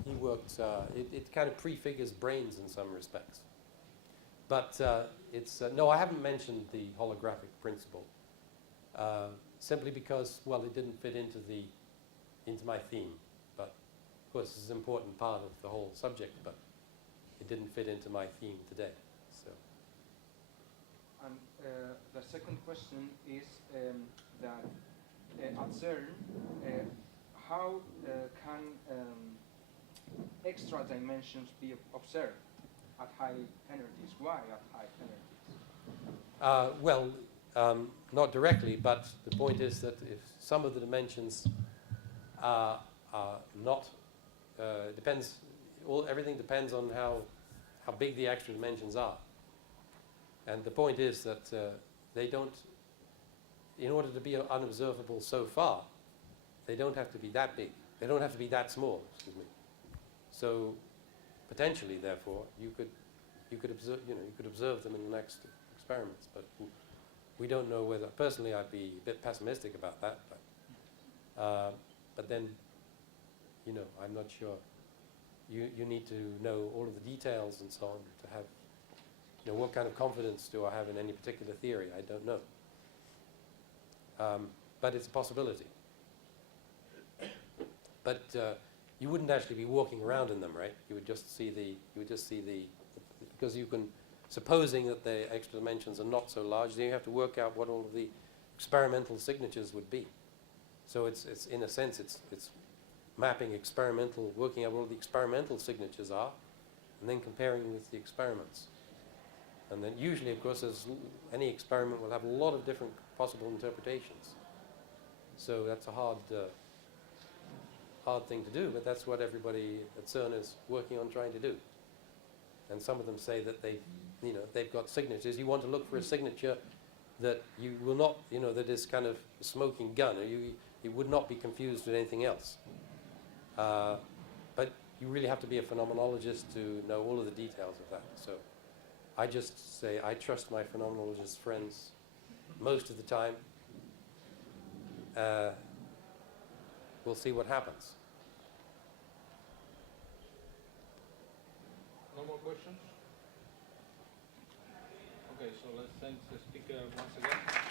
he worked, it kind of prefigures branes in some respects. But no, I haven't mentioned the holographic principle, simply because, well, it didn't fit into my theme. But of course, it's an important part of the whole subject, but it didn't fit into my theme today. So. And the second question is that at CERN, how can extra dimensions be observed at high energies? Why at high energies? Well, not directly, but the point is that if some of the dimensions are not, everything depends on how big the extra dimensions are. And the point is that they don't, in order to be unobservable so far, they don't have to be that big. They don't have to be that small, excuse me. So potentially, therefore, you could observe them in the next experiments, but we don't know whether. Personally, I'd be a bit pessimistic about that, but then, I'm not sure. You need to know all of the details and so on to have. What kind of confidence do I have in any particular theory? I don't know. But it's a possibility. But you wouldn't actually be walking around in them, right? You would just see because you can, supposing that the extra dimensions are not so large, then you have to work out what all of the experimental signatures would be. So it's in a sense, it's mapping working out what the experimental signatures are, and then comparing with the experiments. And then usually, of course, any experiment will have a lot of different possible interpretations. So that's a hard thing to do, but that's what everybody at CERN is working on trying to do. And some of them say that they they've got signatures. You want to look for a signature that you will not, that is kind of a smoking gun, or you would not be confused with anything else. But you really have to be a phenomenologist to know all of the details of that. So I just say I trust my phenomenologist friends most of the time. We'll see what happens. No more questions? Okay, so let's thank the speaker once again.